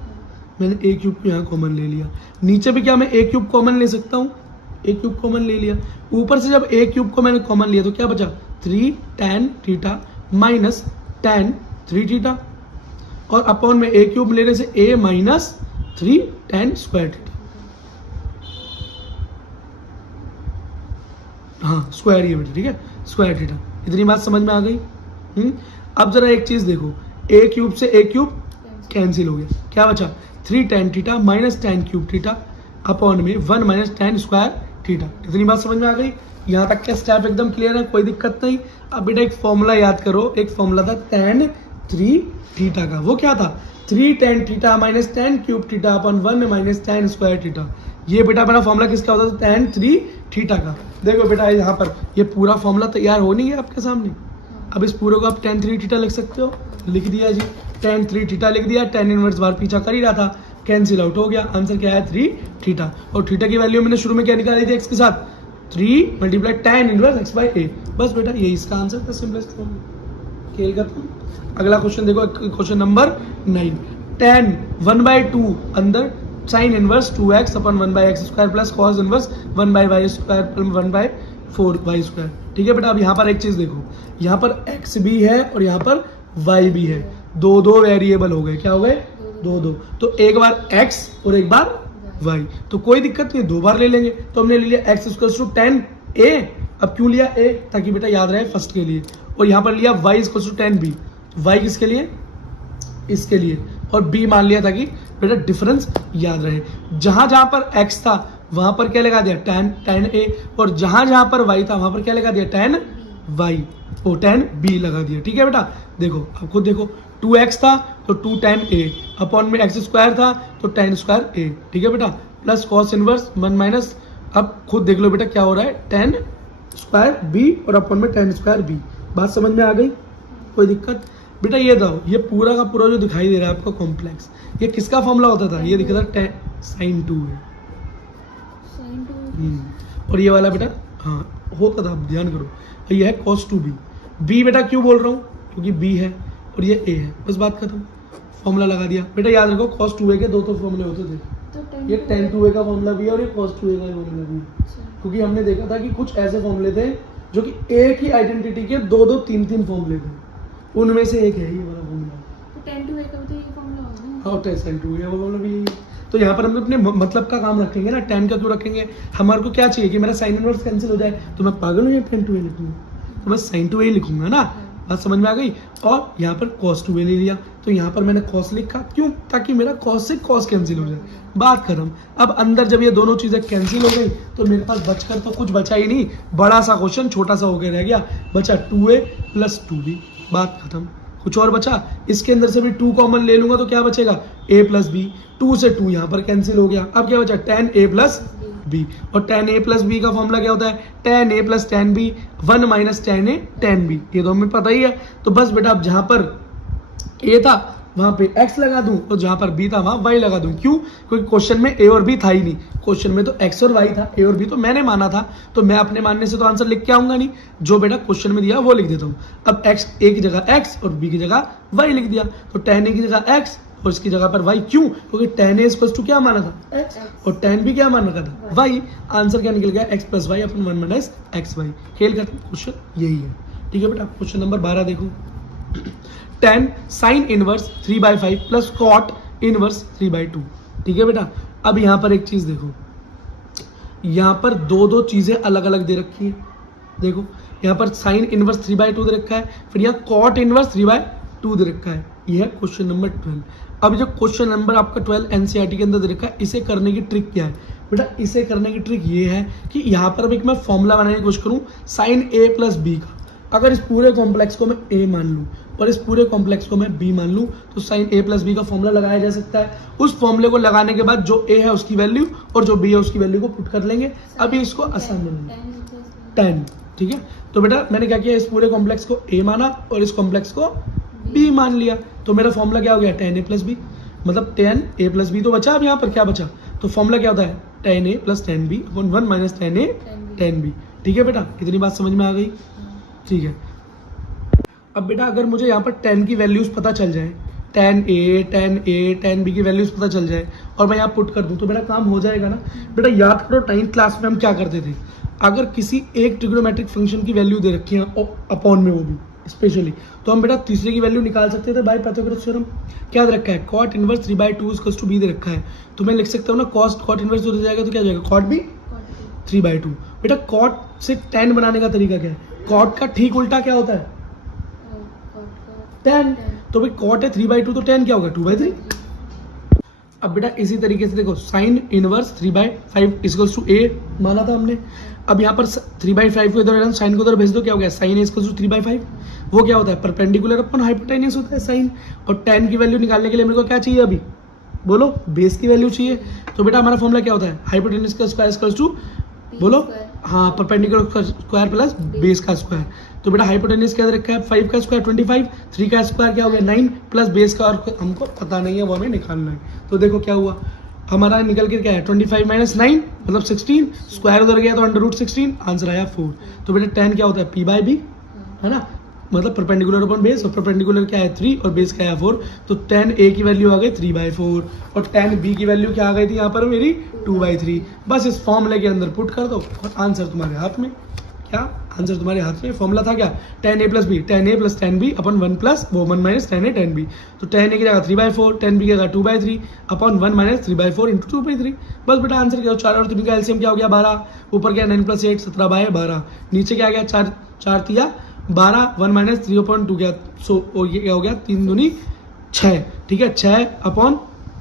मैंने a क्यूब को यहाँ कॉमन ले लिया, नीचे भी क्या मैं a क्यूब कॉमन ले सकता हूँ, a क्यूब कॉमन ले लिया। ऊपर से जब a क्यूब को मैंने कॉमन लिया तो क्या बचा, 3 tan theta minus tan 3 theta, और अपॉन में a क्यूब लेने से a minus 3 tan square theta. हाँ स्क्वायर ही है बेटा। ठीक है, स्क्वायर थीटा। इतनी बात समझ में आ गई। अब जरा एक चीज देखो, a क्यूब से a क्यूब कैंसिल हो गया, क्या बचा 3 tan theta minus tan cube theta upon में 1 माइनस tan स्क्वायर थीटा। इतनी बात समझ में आ गई। यहाँ तक के स्टेप एकदम क्लियर है, कोई दिक्कत नहीं। अब बेटा एक फॉर्मूला याद करो, एक फॉर्मूला था tan 3 थीटा का, वो क्या था 3 tan theta minus tan cube theta upon 1 minus tan square theta. ये बेटा अपना फॉर्मूला किसका होता था, tan 3 थीटा का। देखो बेटा यहाँ पर ये पूरा फॉर्मूला तैयार हो नहीं है आपके सामने। अब इस पूरे को आप tan 3 थीटा लिख सकते हो, लिख दिया जी, tan 3 थीटा लिख दिया। tan इनवर्स बार पीछा कर ही रहा था, कैंसिल आउट हो गया। आंसर क्या है 3 थीटा। और थीटा की वैल्यू मैंने शुरू में क्या निकाली थी, x के साथ 3 multiply tan inverse x by a। बस बेटा यही इसका आंसर था, सिंपलेस्ट फॉर्म। खेल करता हूँ। अगला क्वेश्चन देखो, क्वेश्चन नंबर 9, tan 1/2 अंदर sin इनवर्स 2x अपन 1/x square plus cos inverse 1/y square 1/4y square. ठीक है बेटा, अब यहाँ पर एक चीज देखो, यहाँ पर x भी है और यहाँ पर y भी है, दो वेरिएबल हो गए। क्या हो गए, दो। तो एक बार x और एक बार y, तो कोई दिक्कत नहीं, 2 बार ले लेंगे। तो हमने ले लिया x equals to tan a। अब क्यों लिया a, ताकि बेटा याद रहे फर्स्ट के लिए। और यहाँ पर लिया y equals to tan b। y किसके लिए, इसके लिए, और b मान लिया ताकि बेटा डिफरेंस याद रहे। जहां जहां पर x था वहां पर क्या लगा दिया, tan a, और जहां जहां पर y था वहां पर क्या लगा दिया, tan y, ओ tan b लगा दिया। ठीक है बेटा, देखो अब खुद देखो, 2x था तो 2 tan a अपॉन में x स्क्वायर था तो tan स्क्वायर a। ठीक है बेटा, प्लस cos इनवर्स 1 माइनस, अब खुद देख लो बेटा क्या हो रहा है, tan स्क्वायर b और अपॉन में tan स्क्वायर b। बात समझ में आ गई, कोई दिक्कत? बेटा ये दो, ये पूरा का पूरा जो दिखाई दे रहा है आपको कॉम्प्लेक्स, ये किसका फॉर्मूला होता था, ये दिखा था sin 2 है। और ये वाला बेटा हाँ होता था, ध्यान करो, ये है cos 2b। b बेटा क्यों बोल रहा हूँ, क्योंकि b है और ये a है, बस बात खत्म, फॉर्मूला लगा दिया। बेटा याद रखो cos 2a के दो फॉर्मूले होते थे, तो ये tan 2a का फॉर्मूला भी है और ये cos 2a का फॉर्मूला भी है। क्योंकि हमने देखा था कि कुछ ऐसे फॉर्मूले थे जो कि एक ही आइडेंटिटी के 2 3 फॉर्मूले थे, उनमें से एक है ये वाला फॉर्मूला। तो tan 2a का भी तो ये फॉर्मूला होगा ना। हाँ, tan 2a का फॉर्मूला भी यही है। तो यहाँ पर हम अपने मतलब का काम रखेंगे ना, tan का क्यों रखेंगे, हमारे को क्या चाहिए कि मेरा sin इनवर्स कैंसिल हो जाए, तो मैं पागल हूँ tan 2a लिखूंगा, तो मैं sin 2a लिखूंगा ना। बात समझ में आ गई। और यहाँ पर cos 2a ले लिया, तो यहाँ पर मैंने cos लिखा, क्यों, ताकि मेरा cos से cos कैंसिल हो जाए, बात खत्म। अब अंदर जब ये दोनों चीजें कैंसिल हो गई तो मेरे पास बचकर तो कुछ बचा ही नहीं, बड़ा सा क्वेश्चन छोटा सा होकर रह गया, बचा 2a प्लस 2b। बात खत्म। कुछ और बचा? इसके अंदर से भी 2 कॉमन ले लूंगा तो क्या बचेगा? a plus B. 2 से 2 यहाँ पर कैंसिल हो गया। अब क्या बचा? tan a plus b. और tan a प्लस बी का फॉर्मूला क्या होता है? tan a plus tan b 1 minus tan a tan b। ये तो हमें पता ही है। तो बस बेटा अब जहाँ पर a था वहां पे x लगा दूं और जहां पर b था वहां y लगा दूं। क्यों? क्योंकि क्वेश्चन में a और b था ही नहीं, क्वेश्चन में तो x और y था, a और b तो मैंने माना था, तो मैं अपने मानने से तो आंसर लिख के आऊंगा नहीं, जो बेटा क्वेश्चन में दिया वो लिख देता हूं। अब x a की जगह x और b की जगह y लिख दिया, तो tan a की जगह x और इसकी जगह पर y। क्यों? क्योंकि tan a इक्वल्स टू क्या माना था? x और tan b क्या माना था? y। आंसर क्या निकल गया? x प्लस वाई अपन 1 माइनस एक्स वाई। खेल खत्म, क्वेश्चन यही है। ठीक है बेटा, क्वेश्चन नंबर 12 देखो। tan sin inverse 3/5 plus cot inverse 3/2। ठीक है बेटा, अब यहाँ पर एक चीज देखो, यहाँ पर दो चीजें अलग अलग दे रखी है। देखो यहाँ पर sin इनवर्स 3/2 दे रखा है, फिर यहाँ cot इनवर्स 3/2 दे रखा है। यह है क्वेश्चन नंबर 12। अब जो क्वेश्चन नंबर आपका 12 एनसीईआरटी के अंदर दे रखा है, इसे करने की ट्रिक क्या है बेटा? इसे करने की ट्रिक ये है कि यहाँ पर एक मैं फॉर्मूला बनाने की कोशिश करूँ sin a प्लस बी का। अगर इस पूरे कॉम्प्लेक्स को मैं a मान लूँ और इस पूरे कॉम्प्लेक्स को मैं b मान लूँ तो sin a प्लस बी का फॉर्मूला लगाया जा सकता है। उस फॉर्मूले को लगाने के बाद जो a है उसकी वैल्यू और जो b है उसकी वैल्यू को पुट कर लेंगे। अभी इसको आसान बनाएंगे। 10। ठीक है, तो बेटा मैंने क्या किया? इस पूरे कॉम्प्लेक्स को a माना और इस कॉम्प्लेक्स को b मान लिया, तो मेरा फॉर्मूला क्या हो गया? tan a plus b. मतलब tan a प्लस बी तो बचा। अब यहाँ पर क्या बचा? तो फॉर्मूला क्या होता है? tan a plus tan b upon 1 minus tan a tan b। ठीक है बेटा, इतनी बात समझ में आ गई? ठीक है। अब बेटा अगर मुझे यहाँ पर tan की वैल्यूज पता चल जाए, tan a tan b की वैल्यूज पता चल जाए और मैं यहाँ पुट कर दूँ तो बेटा काम हो जाएगा ना। बेटा याद करो 9th क्लास में हम क्या करते थे? अगर किसी एक ट्रिग्नोमेट्रिक फंक्शन की वैल्यू दे रखी है अपॉन में वो भी स्पेशली, तो हम बेटा तीसरे की वैल्यू निकाल सकते थे बाय पाइथागोरस थ्योरम। क्या दे रखा है? cot inverse 3/2 equals to b दे रखा है, तो मैं लिख सकता हूँ ना cot इनवर्स हो जाएगा तो क्या जाएगा? cot b 3/2। बेटा cot से tan बनाने का तरीका क्या है? cot का ठीक उल्टा क्या होता है? tan। तो भाई cot है 3/2 तो tan क्या होगा? 2/3। अब बेटा इसी तरीके से देखो sin inverse 3/5 equals to a माना था हमने। अब यहाँ पर 3/5 को इधर साइन को उधर भेज दो, क्या हो गया? sin equals to 3/5। वो क्या होता है? परपेंडिकुलर अपन हाइपोटेन्यूस होता है sin। और tan की वैल्यू निकालने के लिए मेरे को क्या चाहिए? अभी बोलो, बेस की वैल्यू चाहिए। तो बेटा हमारा फॉर्मूला क्या होता है? हाइपोटेन्यूस का स्क्वायर इक्वल्स टू, बोलो, हाँ, परपेंडिकुलर स्क्वायर प्लस बेस का स्क्वायर। तो बेटा हाइपोटेन्यूस क्या दे रखा है? 5 का स्क्वायर 25, 3 का स्क्वायर क्या हो गया? 9 प्लस बेस का और हमको पता नहीं है, वो हमें निकालना है। तो देखो क्या हुआ हमारा, निकल के क्या है? 25 माइनस 9 मतलब 16, स्क्वायर उधर गया तो √16, आंसर आया 4। तो बेटा tan क्या होता है? p/b, है ना, मतलब परपेंडिकुलर अपॉन बेस, और परपेंडिकुलर क्या है? 3 और बेस क्या है? 4। तो tan a की वैल्यू आ गई 3/4 और tan b की वैल्यू क्या आ गई थी यहाँ पर मेरी? 2/3। बस इस फॉर्मूले के अंदर पुट कर दो और आंसर तुम्हारे हाथ में। क्या आंसर तुम्हारे हाथ में? फॉर्मूला था क्या? tan a plus b, tan a plus tan b upon 1 plus वो 1 minus tan a tan b। तो tan a की जगह 3/4, tan b की जगह 2/3 अपॉन 1 माइनस 3/4 इंटू 2/3। बस बेटा आंसर क्या हो? 4 और 3 का एलसीएम क्या हो गया? 12। ऊपर क्या? 9 प्लस 8 17/12। नीचे क्या गया? 4 तिया 12, 1 माइनस 3/2 गया। सो ये क्या हो गया? 3 दूनी 6। ठीक है, 6 अपॉन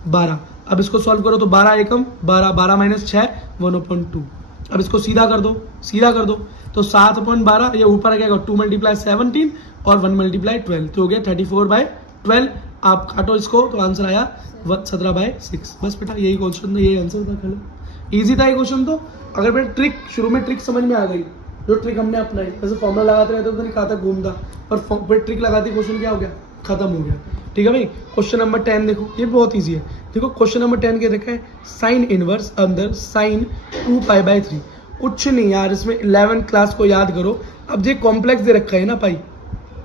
12। अब इसको सॉल्व करो तो 12 एकम 12, 12 माइनस 6 1/2। अब इसको सीधा कर दो, सीधा कर दो तो 7/12, ये ऊपर आ गया 2 मल्टीप्लाई 17 और 1 मल्टीप्लाई 12, तो हो गया 34/12। आप काटो इसको तो आंसर आया 17/6। बस बेटा यही क्वेश्चन था, यही आंसर था। खैर इजी था ये क्वेश्चन। तो अगर बेटा ट्रिक शुरू में ट्रिक समझ में आ गई, जो ट्रिक हमने अपनाई, जैसे फॉर्मूला लगाते रहते तो नहीं खाता घूमता, और फिर ट्रिक लगाती क्वेश्चन क्या हो गया? खत्म हो गया। ठीक है भाई, क्वेश्चन नंबर 10 देखो, ये बहुत ईजी है। देखो क्वेश्चन नंबर 10 क्या रखा है? साइन इनवर्स अंदर sin 2π/3। कुछ नहीं यार, इसमें 11th क्लास को याद करो। अब ये कॉम्प्लेक्स दे रखा है ना भाई,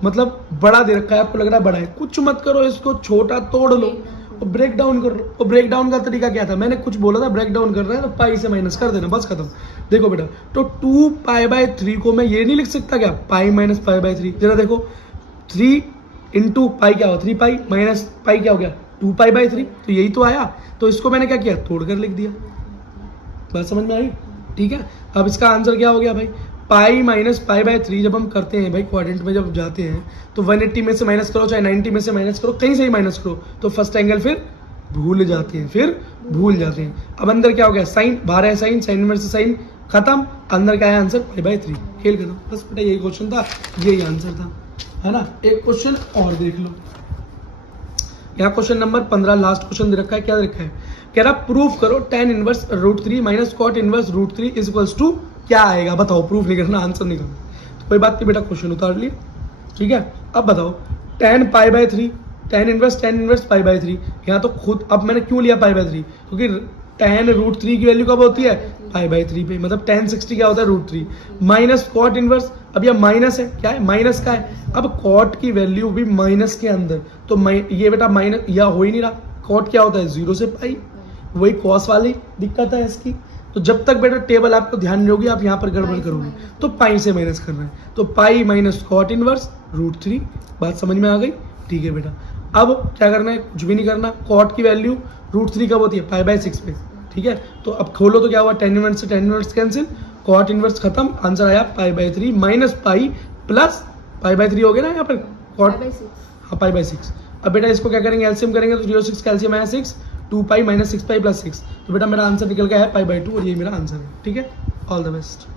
मतलब बड़ा दे रखा है, आपको लग रहा है बड़ा है, कुछ मत करो, इसको छोटा तोड़ लो और ब्रेक डाउन कर लो। और ब्रेक डाउन का तरीका क्या था? मैंने कुछ बोला था ब्रेक डाउन कर रहा है तो पाई से माइनस कर देना, बस खत्म। देखो बेटा, तो 2π/3 को मैं ये नहीं लिख सकता क्या? Pi minus π/3। जरा देखो 3 इंटू पाई क्या हुआ? 3π माइनस पाई क्या हो गया? 2π/3। तो यही तो आया। तो इसको मैंने क्या किया? तोड़कर लिख दिया। बात समझ में आई? ठीक है, अब इसका आंसर क्या हो गया भाई? पाई माइनस π/3 जब हम करते हैं भाई, क्वाड्रेंट में जब जाते हैं तो 180 में से माइनस करो, चाहे 90 में से माइनस करो, कहीं से ही माइनस करो, तो फर्स्ट एंगल फिर भूल जाते हैं, अब अंदर क्या हो गया? साइन, बाहर है साइन, साइन इनवर्स साइन, खत्म। अंदर क्या है आंसर? π/3। खेल खत्म। बस बेटा यही क्वेश्चन था, यही आंसर था। है ना। एक क्वेश्चन और देख लो, यहाँ क्वेश्चन नंबर 15 लास्ट क्वेश्चन दे रखा है। क्या दे रखा है, कह रहा प्रूफ करो tan inverse √3 minus cot inverse √3 is equals to क्या आएगा, बताओ। प्रूफ नहीं करना, आंसर नहीं करना, तो कोई बात नहीं बेटा, क्वेश्चन उतार लिए, ठीक है। अब बताओ tan π/3, tan इनवर्स π/3, यहाँ तो खुद, अब मैंने क्यों लिया π/3, क्योंकि tan √3 की वैल्यू कब होती है, π/3 पे, मतलब tan 60 क्या होता है √3 माइनस कॉट इनवर्स, अब यह माइनस है, क्या है माइनस का है, अब कॉट की वैल्यू भी माइनस के अंदर, तो ये बेटा माइनस, यह हो ही नहीं रहा, कॉट क्या होता है 0 से पाई, वही कॉस वाली दिक्कत है इसकी। तो जब तक बेटा टेबल आपको ध्यान नहीं होगी, आप यहाँ पर गड़बड़ करोगे, तो पाई से माइनस करना है, तो पाई माइनस कॉट इनवर्स √3, बात समझ में आ गई, ठीक है बेटा। अब क्या करना है, कुछ भी नहीं करना, कॉट की वैल्यू √3 कब होती है π/6 पे, ठीक है। तो अब खोलो तो क्या हुआ, tan इनवर्स से tan inverse cancel, cot inverse खत्म, आंसर आया π/3 माइनस पाई प्लस π/3 हो गया ना यहाँ पर कॉट, हाँ π/6। अब बेटा इसको क्या करेंगे, एलसीएम करेंगे तो 0 6 कैल्सियम आया 6, 2 पाई माइनस 6 पाई प्लस 6, तो बेटा मेरा आंसर निकल गया है π/2 और ये मेरा आंसर है, ठीक है। All the best.